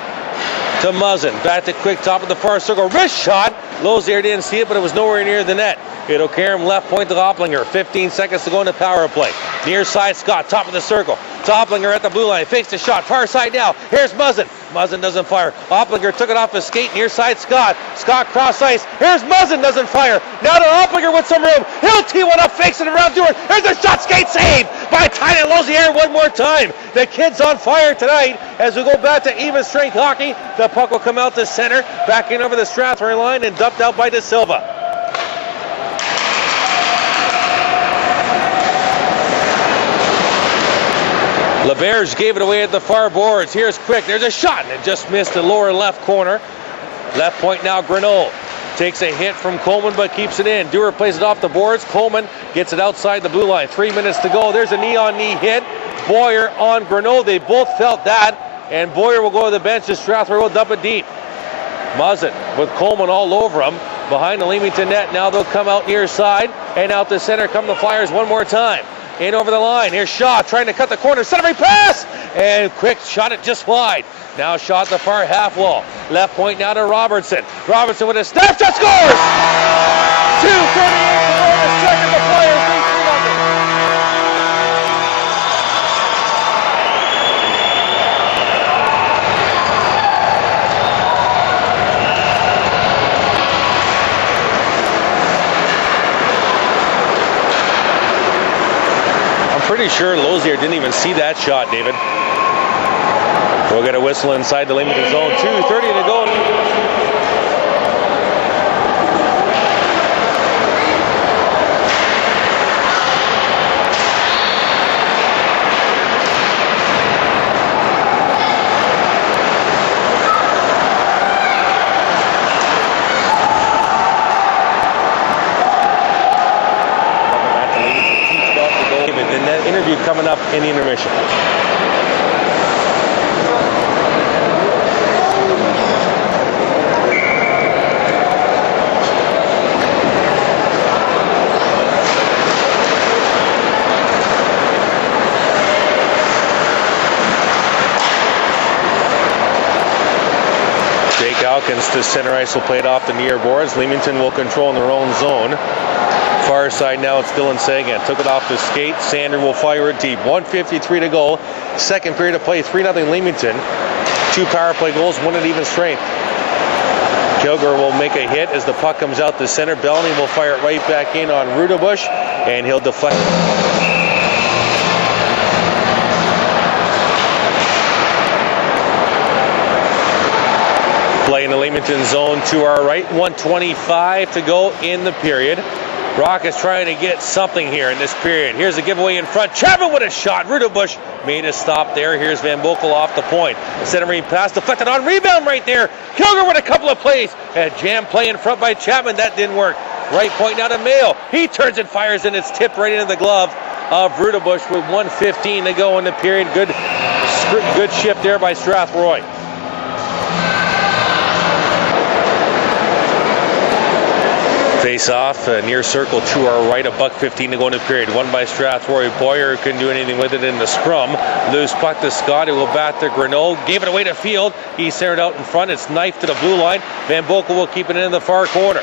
to Muzzin. Back to Quick, top of the far circle. Wrist shot. Lozier didn't see it, but it was nowhere near the net. It'll carry him left point to Opplinger. 15 seconds to go in the power play. Near side, Scott, top of the circle. To Opplinger at the blue line. Fakes the shot. Far side now. Here's Muzzin. Muzzin doesn't fire. Opplinger took it off his skate. Near side, Scott. Scott cross ice. Here's Muzzin. Doesn't fire. Now to Opplinger with some room. He'll tee one up. Fakes it around Duarte. Here's the shot. Skate save by Tyler Lozier one more time. The kid's on fire tonight as we go back to even strength hockey. The puck will come out to center. Back in over the Strathroy line and dumped out by De Silva. LeBerge gave it away at the far boards. Here's Quick. There's a shot, and it just missed the lower left corner. Left point now, Grineau. Takes a hit from Coleman, but keeps it in. Duarte plays it off the boards. Coleman gets it outside the blue line. 3 minutes to go. There's a knee-on-knee hit. Boyer on Grineau. They both felt that, and Boyer will go to the bench as Strathroy will dump it deep. Muzzin with Coleman all over him. Behind the Leamington net. Now they'll come out near side, and out the center come the Flyers one more time. In over the line. Here's Shaw trying to cut the corner. Centering pass! And Quick shot it just wide. Now shot the far half wall. Left point now to Robertson. Robertson with a snap shot scores! 2:38 to go in the second. The Flyers lead 3-0. sure Lozier didn't even see that shot, David. We'll get a whistle inside the Leamington zone. 2:30 to go. Coming up in the intermission. Jake Alkins to center ice will play it off the near boards. Leamington will control in their own zone. Far side now, it's Dylan Seguin. Took it off the skate. Sander will fire it deep. 1:53 to go. Second period of play, 3-0 Leamington. 2 power play goals, 1 at even strength. Kilgore will make a hit as the puck comes out the center. Bellamy will fire it right back in on Rudabush, and he'll deflect. Play in the Leamington zone to our right. 1:25 to go in the period. Rockets trying to get something here in this period. Here's a giveaway in front. Chapman with a shot. Rudabush made a stop there. Here's Van Boekel off the point. Centering pass deflected on rebound right there. Kilgore with a couple of plays. A jam play in front by Chapman. That didn't work. Right point now to Mayo. He turns and fires, and it's tipped right into the glove of Rudabush with 1:15 to go in the period. Good shift there by Strathroy. Face off, near circle to our right, $1:15 to go in the period. Won by Strathroy. Boyer couldn't do anything with it in the scrum. Loose puck to Scott, who will bat to Grineau. Gave it away to Field. He centered out in front. It's knifed to the blue line. Van Boekel will keep it in the far corner.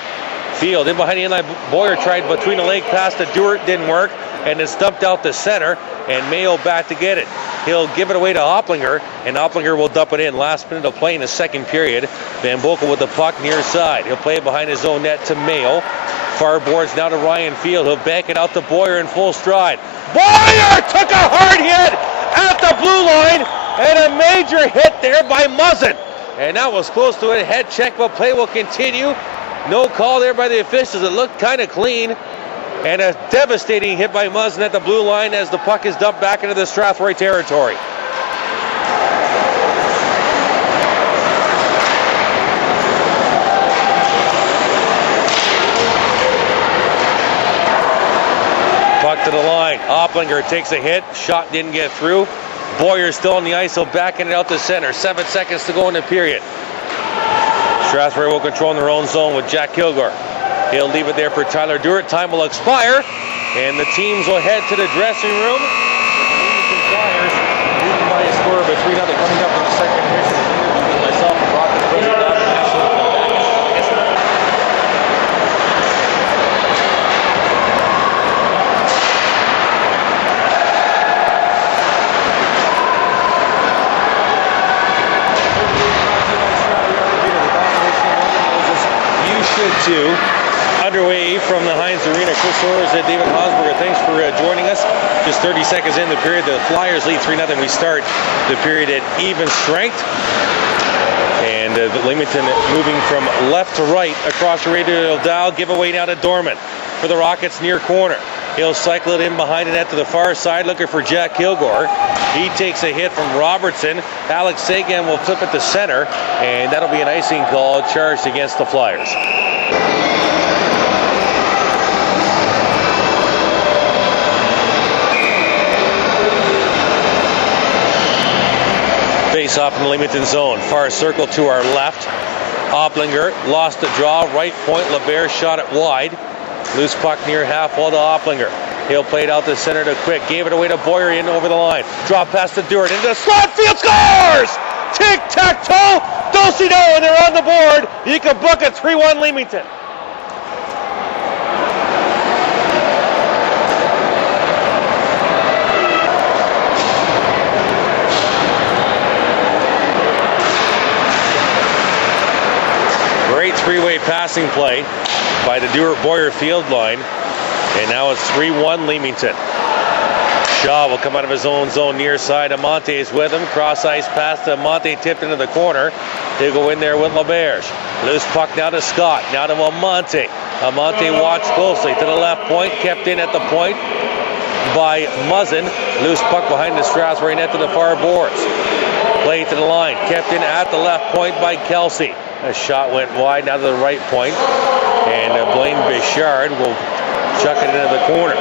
Field in behind the inline. Boyer tried between the leg pass to Duarte, didn't work, and it's dumped out the center, and Mayo back to get it. He'll give it away to Opplinger, and Opplinger will dump it in. Last minute of play in the second period. Van Boekel with the puck near side. He'll play it behind his own net to Mayo. Far boards now to Ryan Field. He'll bank it out to Boyer in full stride. Boyer took a hard hit at the blue line, and a major hit there by Muzzin. And that was close to a head check, but play will continue. No call there by the officials. It looked kind of clean. And a devastating hit by Muzzin at the blue line as the puck is dumped back into the Strathroy territory. Puck to the line. Opplinger takes a hit. Shot didn't get through. Boyer still on the ice, so backing it out to center. 7 seconds to go in the period. Strathroy will control in their own zone with Jack Kilgore. He'll leave it there for Tyler Duarte. Time will expire, and the teams will head to the dressing room. The Flyers leading by a score of 3-0 coming up in the second period. Myself and Brock, the president of the National Two underway from the Heinz Arena. Chris Orrs and David Hosberger, thanks for joining us. Just 30 seconds in the period, the Flyers lead 3-0. We start the period at even strength. And Leamington moving from left to right across the radial dial. Giveaway now to Dorman for the Rockets near corner. He'll cycle it in behind the net to the far side, looking for Jack Kilgore. He takes a hit from Robertson. Alex Seguin will flip it to center, and that'll be an icing call charged against the Flyers. Face off in the Leamington zone. Far circle to our left. Opplinger lost the draw. Right point. LeBert shot it wide. Loose puck near half wall to Opplinger. He'll play it out to center to Quick. Gave it away to Boyer in over the line. Drop pass to Duarte. Into the slot. Field scores! Tic-tac-toe. Do-si-do, and they're on the board. You can book it 3-1 Leamington. Great three-way passing play by the Duarte-Boyer field line. And now it's 3-1 Leamington. Shaw will come out of his own zone near side. Amante is with him. Cross ice pass to Amante, tipped into the corner. They go in there with LeBerge. Loose puck now to Scott. Now to Amante. Amante watched closely to the left point. Kept in at the point by Muzzin. Loose puck behind the Strathroy net to the far boards. Play to the line. Kept in at the left point by Kelsey. A shot went wide now to the right point. And Blaine Bechard will chuck it into the corner.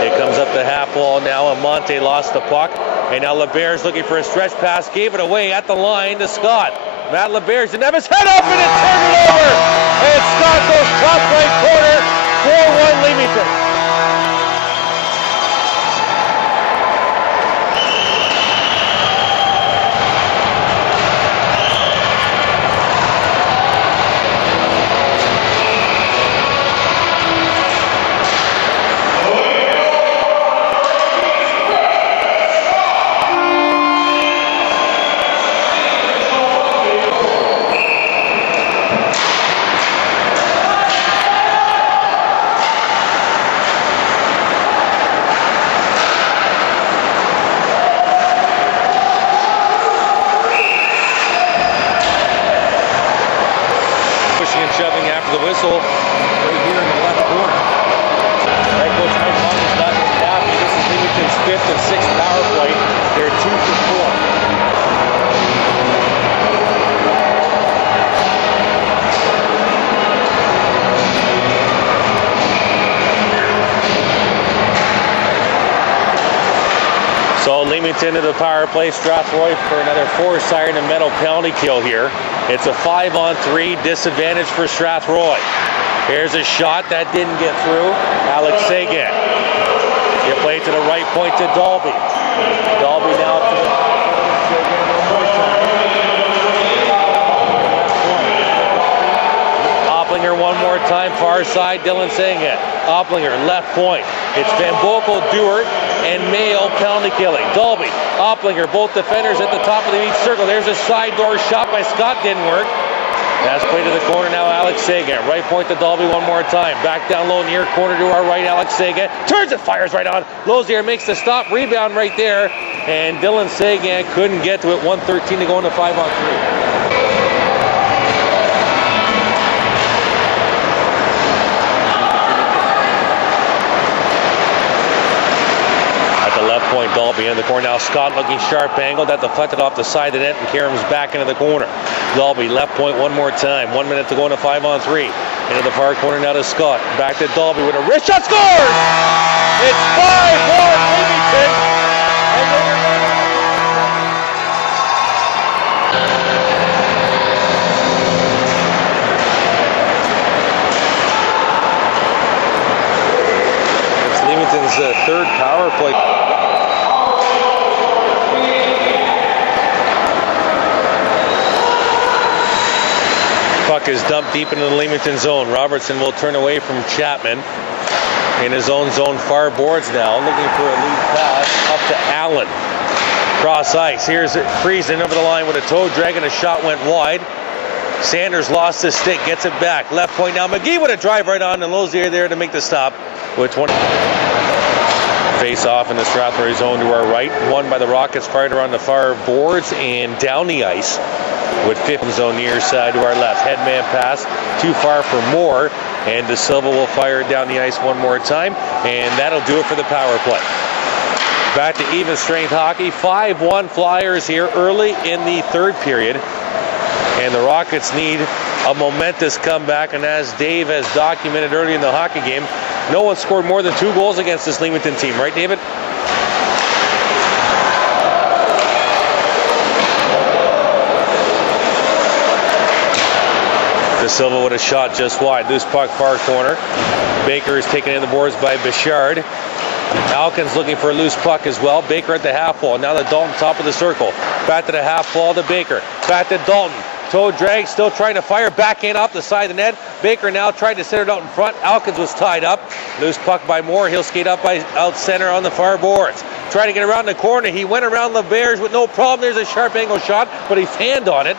It comes up the half wall now. Amante lost the puck. And now LeBerge looking for a stretch pass. Gave it away at the line to Scott. Matt LeBerge didn't have his head up and it turned it over. And Scott goes top right corner. 4-1 Leamington. The whistle right here in the left corner. Right coach Mike Collins back in Dalby. This is Leamington's 5th and 6th power play. They're 2 for 4. So Leamington to the power play. Strathroy for another 4-siren and metal penalty kill here. It's a 5-on-3 disadvantage for Strathroy. Here's a shot that didn't get through. Seguin. You play to the right point to Dalby. Dalby now to the Opplinger one more time, far side, Dylan Seguin. Opplinger, left point. It's Van Boekel, Duarte, and Mayo penalty killing. Dalby, Opplinger, both defenders at the top of the each circle. There's a side door shot by Scott, didn't work. Pass play to the corner now, Seguin. Right point to Dalby one more time. Back down low near corner to our right, Seguin. Turns it, fires right on. Lozier makes the stop, rebound right there. And Dylan Seguin couldn't get to it. 1:13 to go into 5-on-3. Point Dalby in the corner now. Scott looking sharp angle, that deflected off the side of the net and Karam's back into the corner. Dalby left point one more time. 1 minute to go into 5-on-3. Into the far corner now to Scott. Back to Dalby with a wrist shot. Scores! It's 5-4 Leamington. It's Leamington's third power play. Puck is dumped deep into the Leamington zone. Robertson will turn away from Chapman. In his own zone, far boards now, looking for a lead pass up to Allen. Cross ice. Here's Friesen over the line with a toe drag and a shot went wide. Sanders lost his stick, gets it back. Left point now. McGhee with a drive right on, and Lozier there to make the stop with 20. Face off in the Strathroy zone to our right. Won by the Rockets, fired around the far boards and down the ice. With 5th zone near side to our left. Headman pass too far for Moore, and De Silva will fire it down the ice one more time, and that'll do it for the power play. Back to even strength hockey. 5-1 Flyers here early in the third period, and the Rockets need a momentous comeback, and as Dave has documented early in the hockey game, no one scored more than 2 goals against this Leamington team, right David? De Silva with a shot just wide. Loose puck far corner. Baker is taken in the boards by Bechard. Alkins looking for a loose puck as well. Baker at the half wall. Now to Dalton, top of the circle. Back to the half wall to Baker. Back to Dalton. Toe drag, still trying to fire. Backhand off the side of the net. Baker now tried to center it out in front. Alkins was tied up. Loose puck by Moore. He'll skate up by out center on the far boards. Trying to get around the corner. He went around LeBerge with no problem. There's a sharp angle shot, but he's hand on it.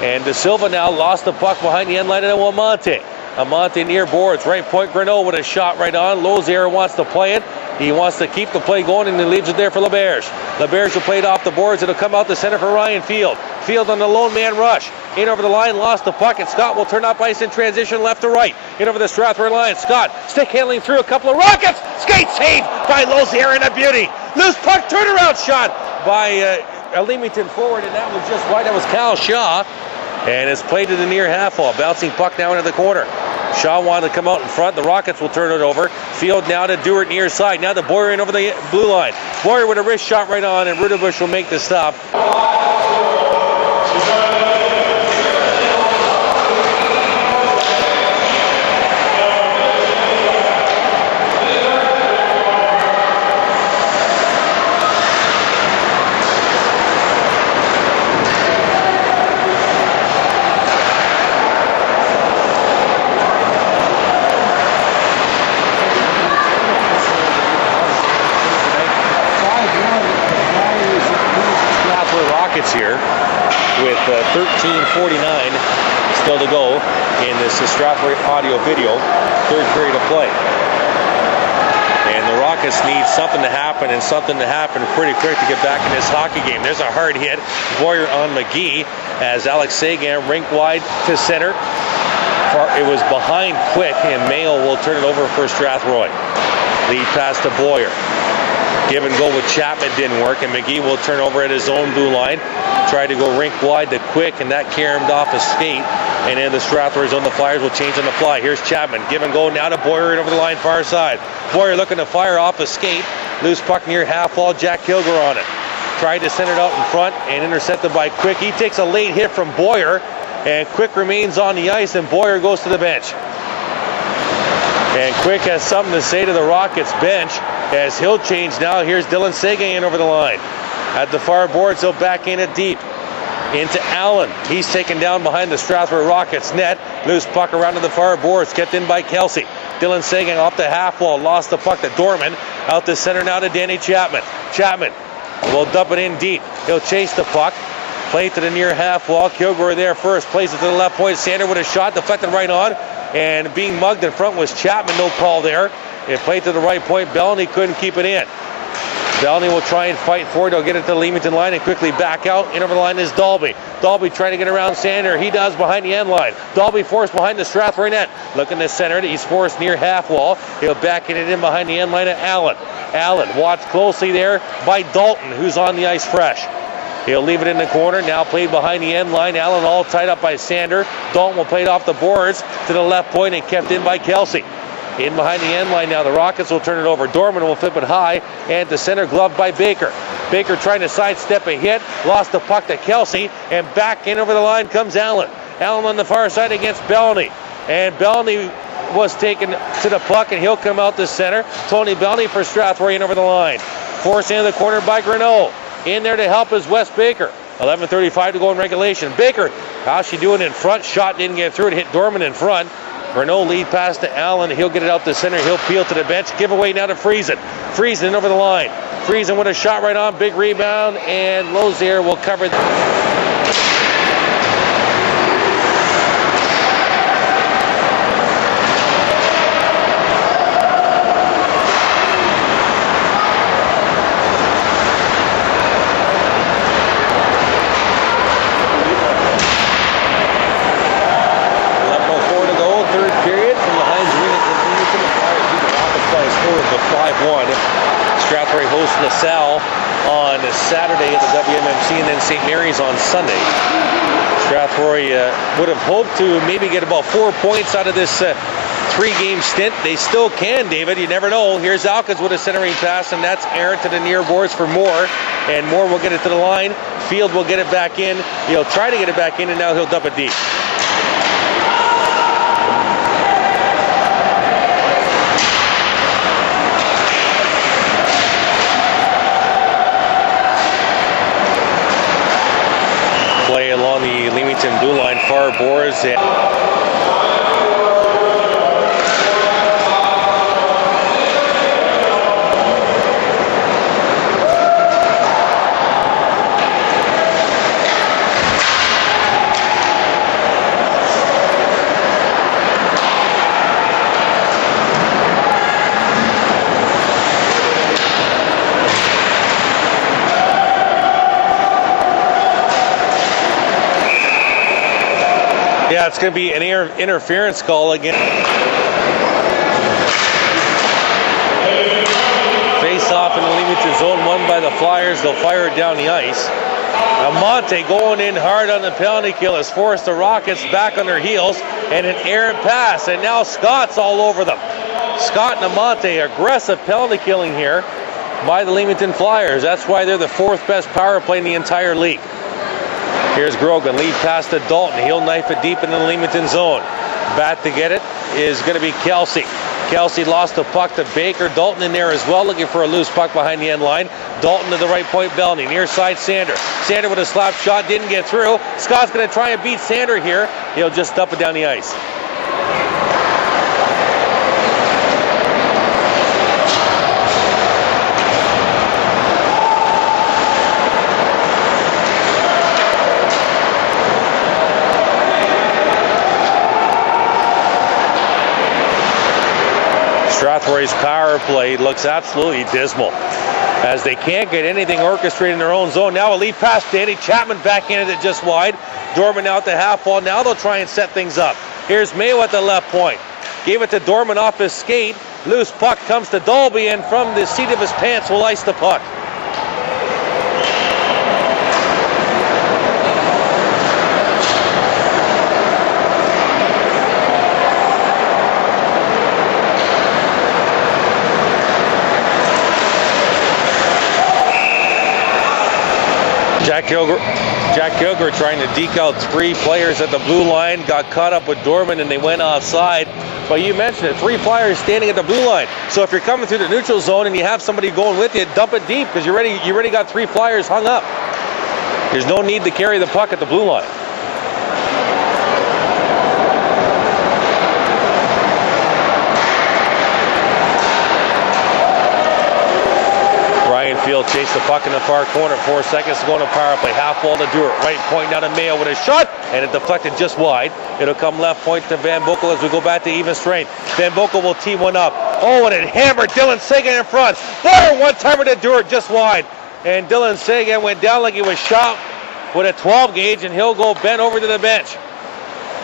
And De Silva now lost the puck behind the end line of Amante. Amante near boards. Right point, Grineau with a shot right on. Lozier wants to play it. He wants to keep the play going, and he leaves it there for LeBerge. LeBerge will play it off the boards. It'll come out the center for Ryan Field. Field on the lone man rush. In over the line, lost the puck, and Scott will turn up ice in transition left to right. In over the Strathroy line. Scott stick handling through a couple of Rockets. Skate saved by Lozier, and a beauty. Loose puck turnaround shot by a Leamington forward, and that was just wide. That was Cal Shaw, and it's played to the near half wall. Bouncing puck now into the corner. Shaw wanted to come out in front. The Rockets will turn it over. Field now to Duarte near side. Now to Boyer in over the blue line. Boyer with a wrist shot right on, and Rudebush will make the stop. Here with 13:49 still to go in this Strathroy audio video, third period of play. And the Rockets need something to happen, and something to happen pretty quick to get back in this hockey game. There's a hard hit. Boyer on McGhee as Alex Seguin rink wide to center. It was behind quick, and Mayo will turn it over for Strathroy. Lead pass to Boyer. Give and go with Chapman didn't work, and McGhee will turn over at his own blue line. Tried to go rink wide to Quick, and that carried off a skate. And then the Strathroy's on the Flyers will change on the fly. Here's Chapman. Give and go now to Boyer right over the line far side. Boyer looking to fire off a skate. Loose puck near half wall. Jack Kilgore on it. Tried to send it out in front and intercepted by Quick. He takes a late hit from Boyer, and Quick remains on the ice, and Boyer goes to the bench. And Quick has something to say to the Rockets bench as he'll change now. Here's Dylan Seguin over the line. At the far boards, he'll back in it deep. Into Allen. He's taken down behind the Strathroy Rockets net. Loose puck around to the far boards. Kept in by Kelsey. Dylan Seguin off the half wall. Lost the puck to Dorman. Out the center now to Danny Chapman. Chapman will dump it in deep. He'll chase the puck. Play to the near half wall. Kilgore there first. Plays it to the left point. Sander with a shot. Deflected right on. And being mugged in front was Chapman. No call there. It played to the right point. Bellany couldn't keep it in. Bellany will try and fight for it. He'll get it to the Leamington line and quickly back out. In over the line is Dalby. Dalby trying to get around Sander. He does behind the end line. Dalby forced behind the Strathroy net. Looking to center it. He's forced near half wall. He'll back it in behind the end line to Allen. Allen watched closely there by Dalton, who's on the ice fresh. He'll leave it in the corner. Now played behind the end line. Allen all tied up by Sander. Dalton will play it off the boards to the left point and kept in by Kelsey. In behind the end line now, the Rockets will turn it over. Dorman will flip it high, and the center glove by Baker. Baker trying to sidestep a hit, lost the puck to Kelsey, and back in over the line comes Allen. Allen on the far side against Bellany, and Bellany was taken to the puck, and he'll come out the center. Tony Bellany for Strathroy in over the line. Forced into the corner by Grineau. In there to help is Wes Baker. 11:35 to go in regulation. Baker, how's she doing in front? Shot didn't get through. It hit Dorman in front. Grineau lead pass to Allen. He'll get it out the center. He'll peel to the bench. Giveaway now to Friesen. Friesen over the line. Friesen with a shot right on. Big rebound. And Lozier will cover. Strathroy hosts LaSalle on Saturday at the WMMC, and then St. Mary's on Sunday. Strathroy would have hoped to maybe get about 4 points out of this three-game stint. They still can, David. You never know. Here's Alkins with a centering pass, and that's Aaron to the near boards for Moore. And Moore will get it to the line. Field will get it back in. He'll try to get it back in, and now he'll dump it deep. Along the Leamington blue line, far boards. Yeah, it's going to be an interference call again. Face off in the Leamington zone, won by the Flyers. They'll fire it down the ice. Amante going in hard on the penalty kill has forced the Rockets back on their heels, and an errant pass, and now Scott's all over them. Scott and Amante, aggressive penalty killing here by the Leamington Flyers. That's why they're the 4th best power play in the entire league. Here's Grogan, lead pass to Dalton. He'll knife it deep into the Leamington zone. Back to get it is going to be Kelsey. Kelsey lost the puck to Baker. Dalton in there as well, looking for a loose puck behind the end line. Dalton to the right point, Bellany. Near side, Sander. Sander with a slap shot, didn't get through. Scott's going to try and beat Sander here. He'll just dump it down the ice. Strathroy's power play looks absolutely dismal as they can't get anything orchestrated in their own zone. Now a lead pass, Danny Chapman backhanded it just wide. Dorman out to half wall. Now they'll try and set things up. Here's Mayo at the left point. Gave it to Dorman off his skate. Loose puck comes to Dalby, and from the seat of his pants will ice the puck. Jack Kilgore trying to deke out 3 players at the blue line, got caught up with Dorman and they went offside. But you mentioned it, 3 Flyers standing at the blue line. So if you're coming through the neutral zone and you have somebody going with you, dump it deep because you already got 3 Flyers hung up. There's no need to carry the puck at the blue line. Field chase the puck in the far corner. 4 seconds to go in the power play. Half wall to Duarte. Right point now to Mayo with a shot, and it deflected just wide. It'll come left point to Van Boekel as we go back to even strength. Van Boekel will tee one up. Oh, and it hammered Dylan Seguin in front. Fire one-timer to Duarte just wide. And Dylan Seguin went down like he was shot with a 12 gauge, and he'll go bent over to the bench.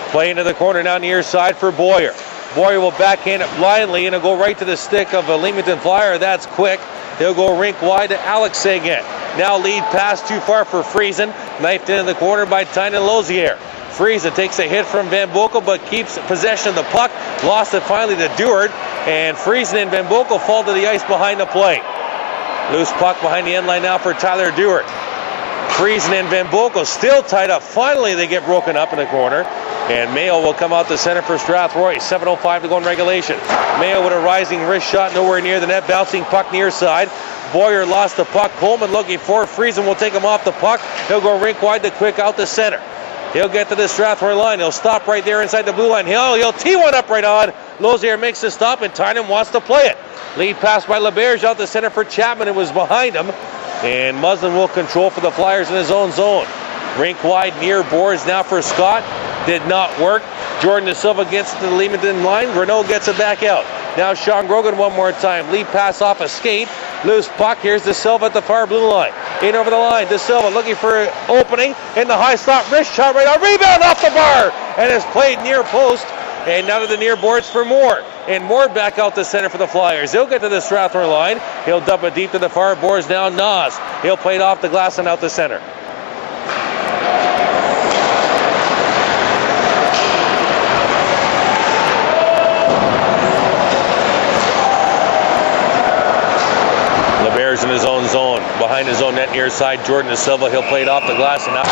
Play into the corner now near side for Boyer. Boyer will backhand it blindly, and it'll go right to the stick of a Leamington Flyer. That's quick. He'll go rink wide to Alex Seguin. Now lead pass too far for Friesen. Knifed in the corner by Tynan Lozier. Friesen takes a hit from Van Boekel but keeps possession of the puck. Lost it finally to Duarte. And Friesen and Van Boekel fall to the ice behind the play. Loose puck behind the end line now for Tyler Duarte. Friesen and Van Boekel still tied up. Finally they get broken up in the corner. And Mayo will come out to center for Strathroy. 7:05 to go in regulation. Mayo with a rising wrist shot nowhere near the net. Bouncing puck near side. Boyer lost the puck. Coleman looking for it. Friesen will take him off the puck. He'll go rink wide to quick out to center. He'll get to the Strathroy line. He'll stop right there inside the blue line. He'll tee one up right on. Lozier makes the stop and Tynan wants to play it. Lead pass by LeBerge out to center for Chapman. It was behind him. And Muzzin will control for the Flyers in his own zone. Rink wide near boards now for Scott. Did not work. Jordan De Silva gets to the Leamington line. Grineau gets it back out. Now Shawn Grogan one more time. Lead pass off a skate. Loose puck. Here's De Silva at the far blue line. In over the line. De Silva looking for an opening. In the high slot. Wrist shot right on. Rebound off the bar. And is played near post. And now to the near boards for Moore. And Moore back out the center for the Flyers. He'll get to the Strathroy line. He'll dump it deep to the far boards now. Naus. He'll play it off the glass and out the center. In his own zone, behind his own net near side, Jordan De Silva. He'll play it off the glass and out.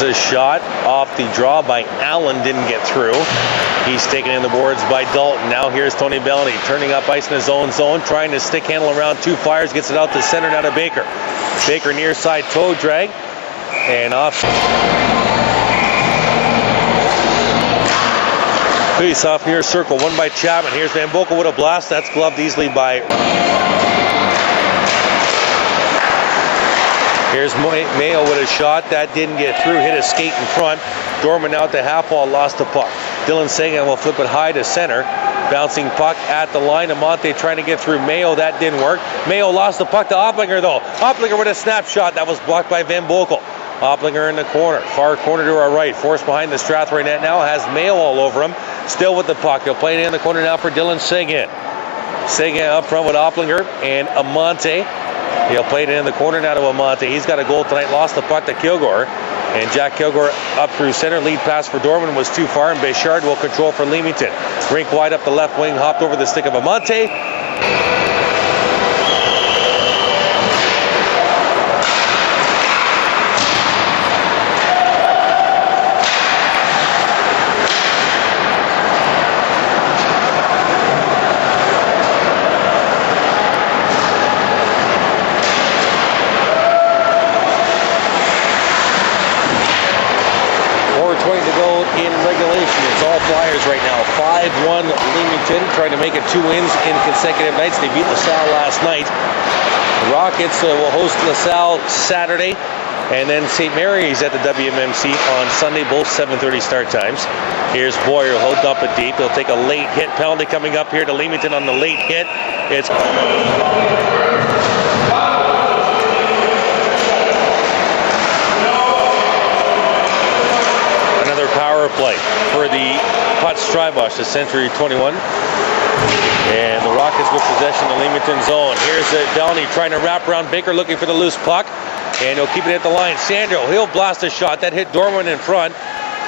A shot off the draw by Allen didn't get through. He's taken in the boards by Dalton. Now here's Tony Bellany turning up ice in his own zone, trying to stick handle around 2 Flyers, gets it out to center now to Baker. Baker near side toe drag and off. Face off near circle, won by Chapman. Here's Van Boekel with a blast. That's gloved easily by... Here's Mayo with a shot. That didn't get through. Hit a skate in front. Dorman out to half wall, lost the puck. Dylan Seguin will flip it high to center. Bouncing puck at the line. Amante trying to get through Mayo. That didn't work. Mayo lost the puck to Opplinger though. Opplinger with a snapshot. That was blocked by Van Boekel. Opplinger in the corner. Far corner to our right. Forced behind the Strathroy net now. Has Mayo all over him. Still with the puck. He'll play it in the corner now for Dylan Seguin. Seguin up front with Opplinger and Amante. He'll play it in the corner now to Amante. He's got a goal tonight. Lost the puck to Kilgore. And Jack Kilgore up through center. Lead pass for Dorman was too far, and Bechard will control for Leamington. Rink wide up the left wing, hopped over the stick of Amante. Right now, 5-1 Leamington, trying to make it 2 wins in consecutive nights. They beat LaSalle last night. The Rockets will host LaSalle Saturday, and then St. Mary's at the WMMC on Sunday, both 7:30 start times. Here's Boyer, he'll dump it deep. He'll take a late hit penalty coming up here to Leamington on the late hit. It's another power play for the Strybosh to Century 21. And the Rockets with possession in the Leamington zone. Here's Downey trying to wrap around Baker, looking for the loose puck. And he'll keep it at the line. Sandro, he'll blast a shot. That hit Dorman in front.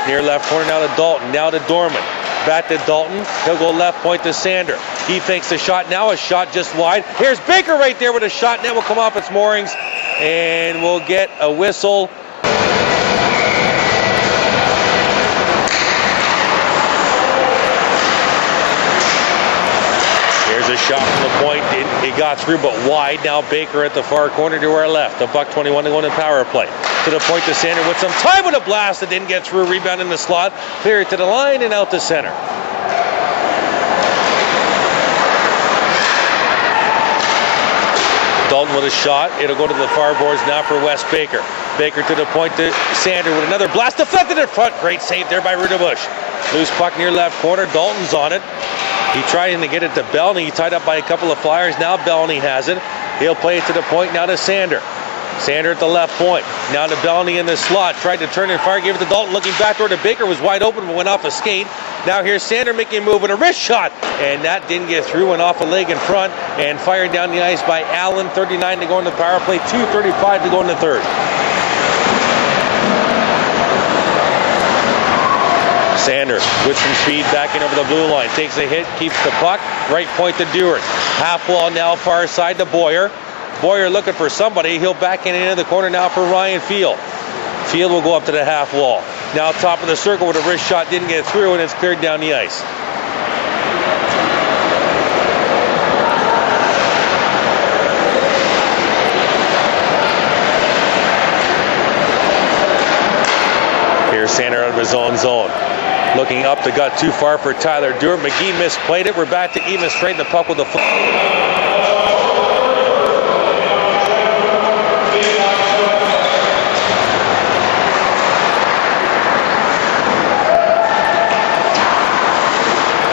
Near left corner now to Dalton. Now to Dorman. Back to Dalton. He'll go left point to Sander. He fakes the shot. Now a shot just wide. Here's Baker right there with a shot. Net will come off its moorings. And we'll get a whistle. A shot from the point. It got through, but wide. Now Baker at the far corner to our left. The buck 21 to go in the power play. To the point to Sander with some time with a blast that didn't get through. Rebound in the slot. Clear it to the line and out to center. Dalton with a shot. It'll go to the far boards now for Wes Baker. Baker to the point to Sander with another blast. Deflected in front. Great save there by Rudabush. Loose puck near left corner. Dalton's on it. He tried to get it to Belney. He tied up by a couple of flyers. Now Belney has it. He'll play it to the point now to Sander. Sander at the left point. Now to Belney in the slot. Tried to turn and fire. Gave it to Dalton. Looking back toward to Baker. Was wide open but went off a skate. Now here's Sander making a move with a wrist shot. And that didn't get through. Went off a leg in front. And fired down the ice by Allen. 39 to go in the power play. 2:35 to go in the third. Sander with some speed backing over the blue line. Takes a hit, keeps the puck. Right point to Duarte. Half wall now far side to Boyer. Boyer looking for somebody. He'll back in into the corner now for Ryan Field. Field will go up to the half wall. Now top of the circle with a wrist shot. Didn't get through and it's cleared down the ice. Here's Sander out of his own zone. Looking up the gut too far for Tyler Duarte. McGhee misplayed it. We're back to even straight in the puck with the foot.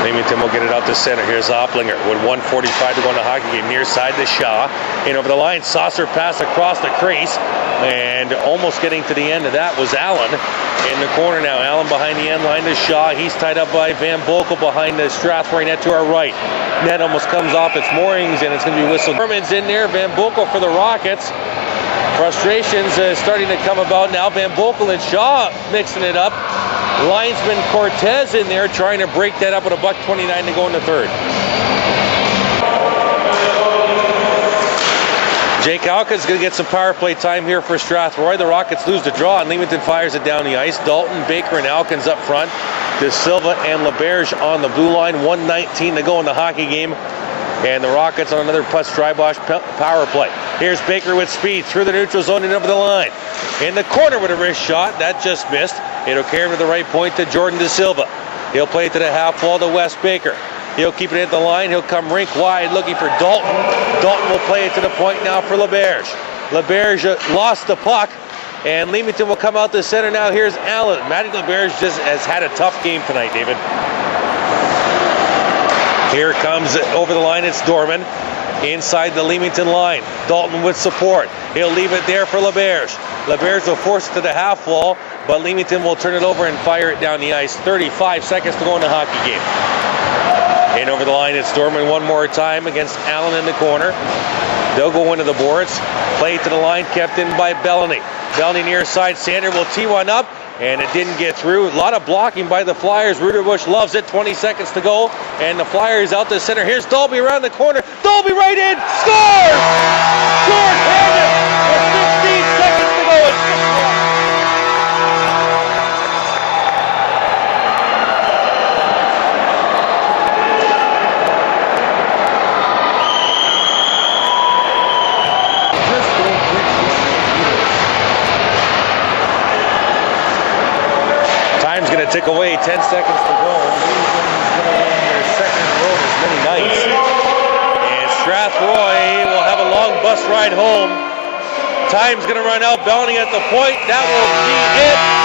Leamington will get it out to center. Here's Opplinger with 1:45 to go in the hockey game. Near side to Shaw. In over the line. Saucer pass across the crease. And almost getting to the end of that was Allen. In the corner now, Allen behind the end line to Shaw. He's tied up by Van Boekel behind the Strathroy net to our right. Net almost comes off its moorings and it's going to be whistled. Herman's in there, Van Boekel for the Rockets. Frustrations starting to come about now. Van Boekel and Shaw mixing it up. Linesman Cortez in there trying to break that up with a buck 29 to go in the third. Jake Alkin's going to get some power play time here for Strathroy. The Rockets lose the draw and Leamington fires it down the ice. Dalton, Baker, and Alkins up front. De Silva and LaBerge on the blue line. 1:19 to go in the hockey game. And the Rockets on another Putt Strybosh power play. Here's Baker with speed through the neutral zone and over the line. In the corner with a wrist shot. That just missed. It'll carry him to the right point to Jordan De Silva. He'll play it to the half wall to Wes Baker. He'll keep it at the line. He'll come rink wide looking for Dalton. Dalton will play it to the point now for LeBerge. LeBerge lost the puck, and Leamington will come out the center now. Here's Allen. Matty LeBerge just has had a tough game tonight, David. Here comes over the line, it's Dorman. Inside the Leamington line. Dalton with support. He'll leave it there for LeBerge. LeBerge will force it to the half wall, but Leamington will turn it over and fire it down the ice. 35 seconds to go in the hockey game. And over the line, it's Dorman one more time against Allen in the corner. They'll go into the boards. Play it to the line, kept in by Bellany. Bellany near side, Sander will tee one up, and it didn't get through. A lot of blocking by the Flyers. Ruderbush loves it. 20 seconds to go, and the Flyers out the center. Here's Dalby around the corner. Dalby right in, scores! Short-handed with 15 seconds to go. It's 6-1. Time's going to tick away. 10 seconds to go. Leamington's going to win their second road as many nights. And Strathroy will have a long bus ride home. Time's going to run out. Bellany at the point. That will be it.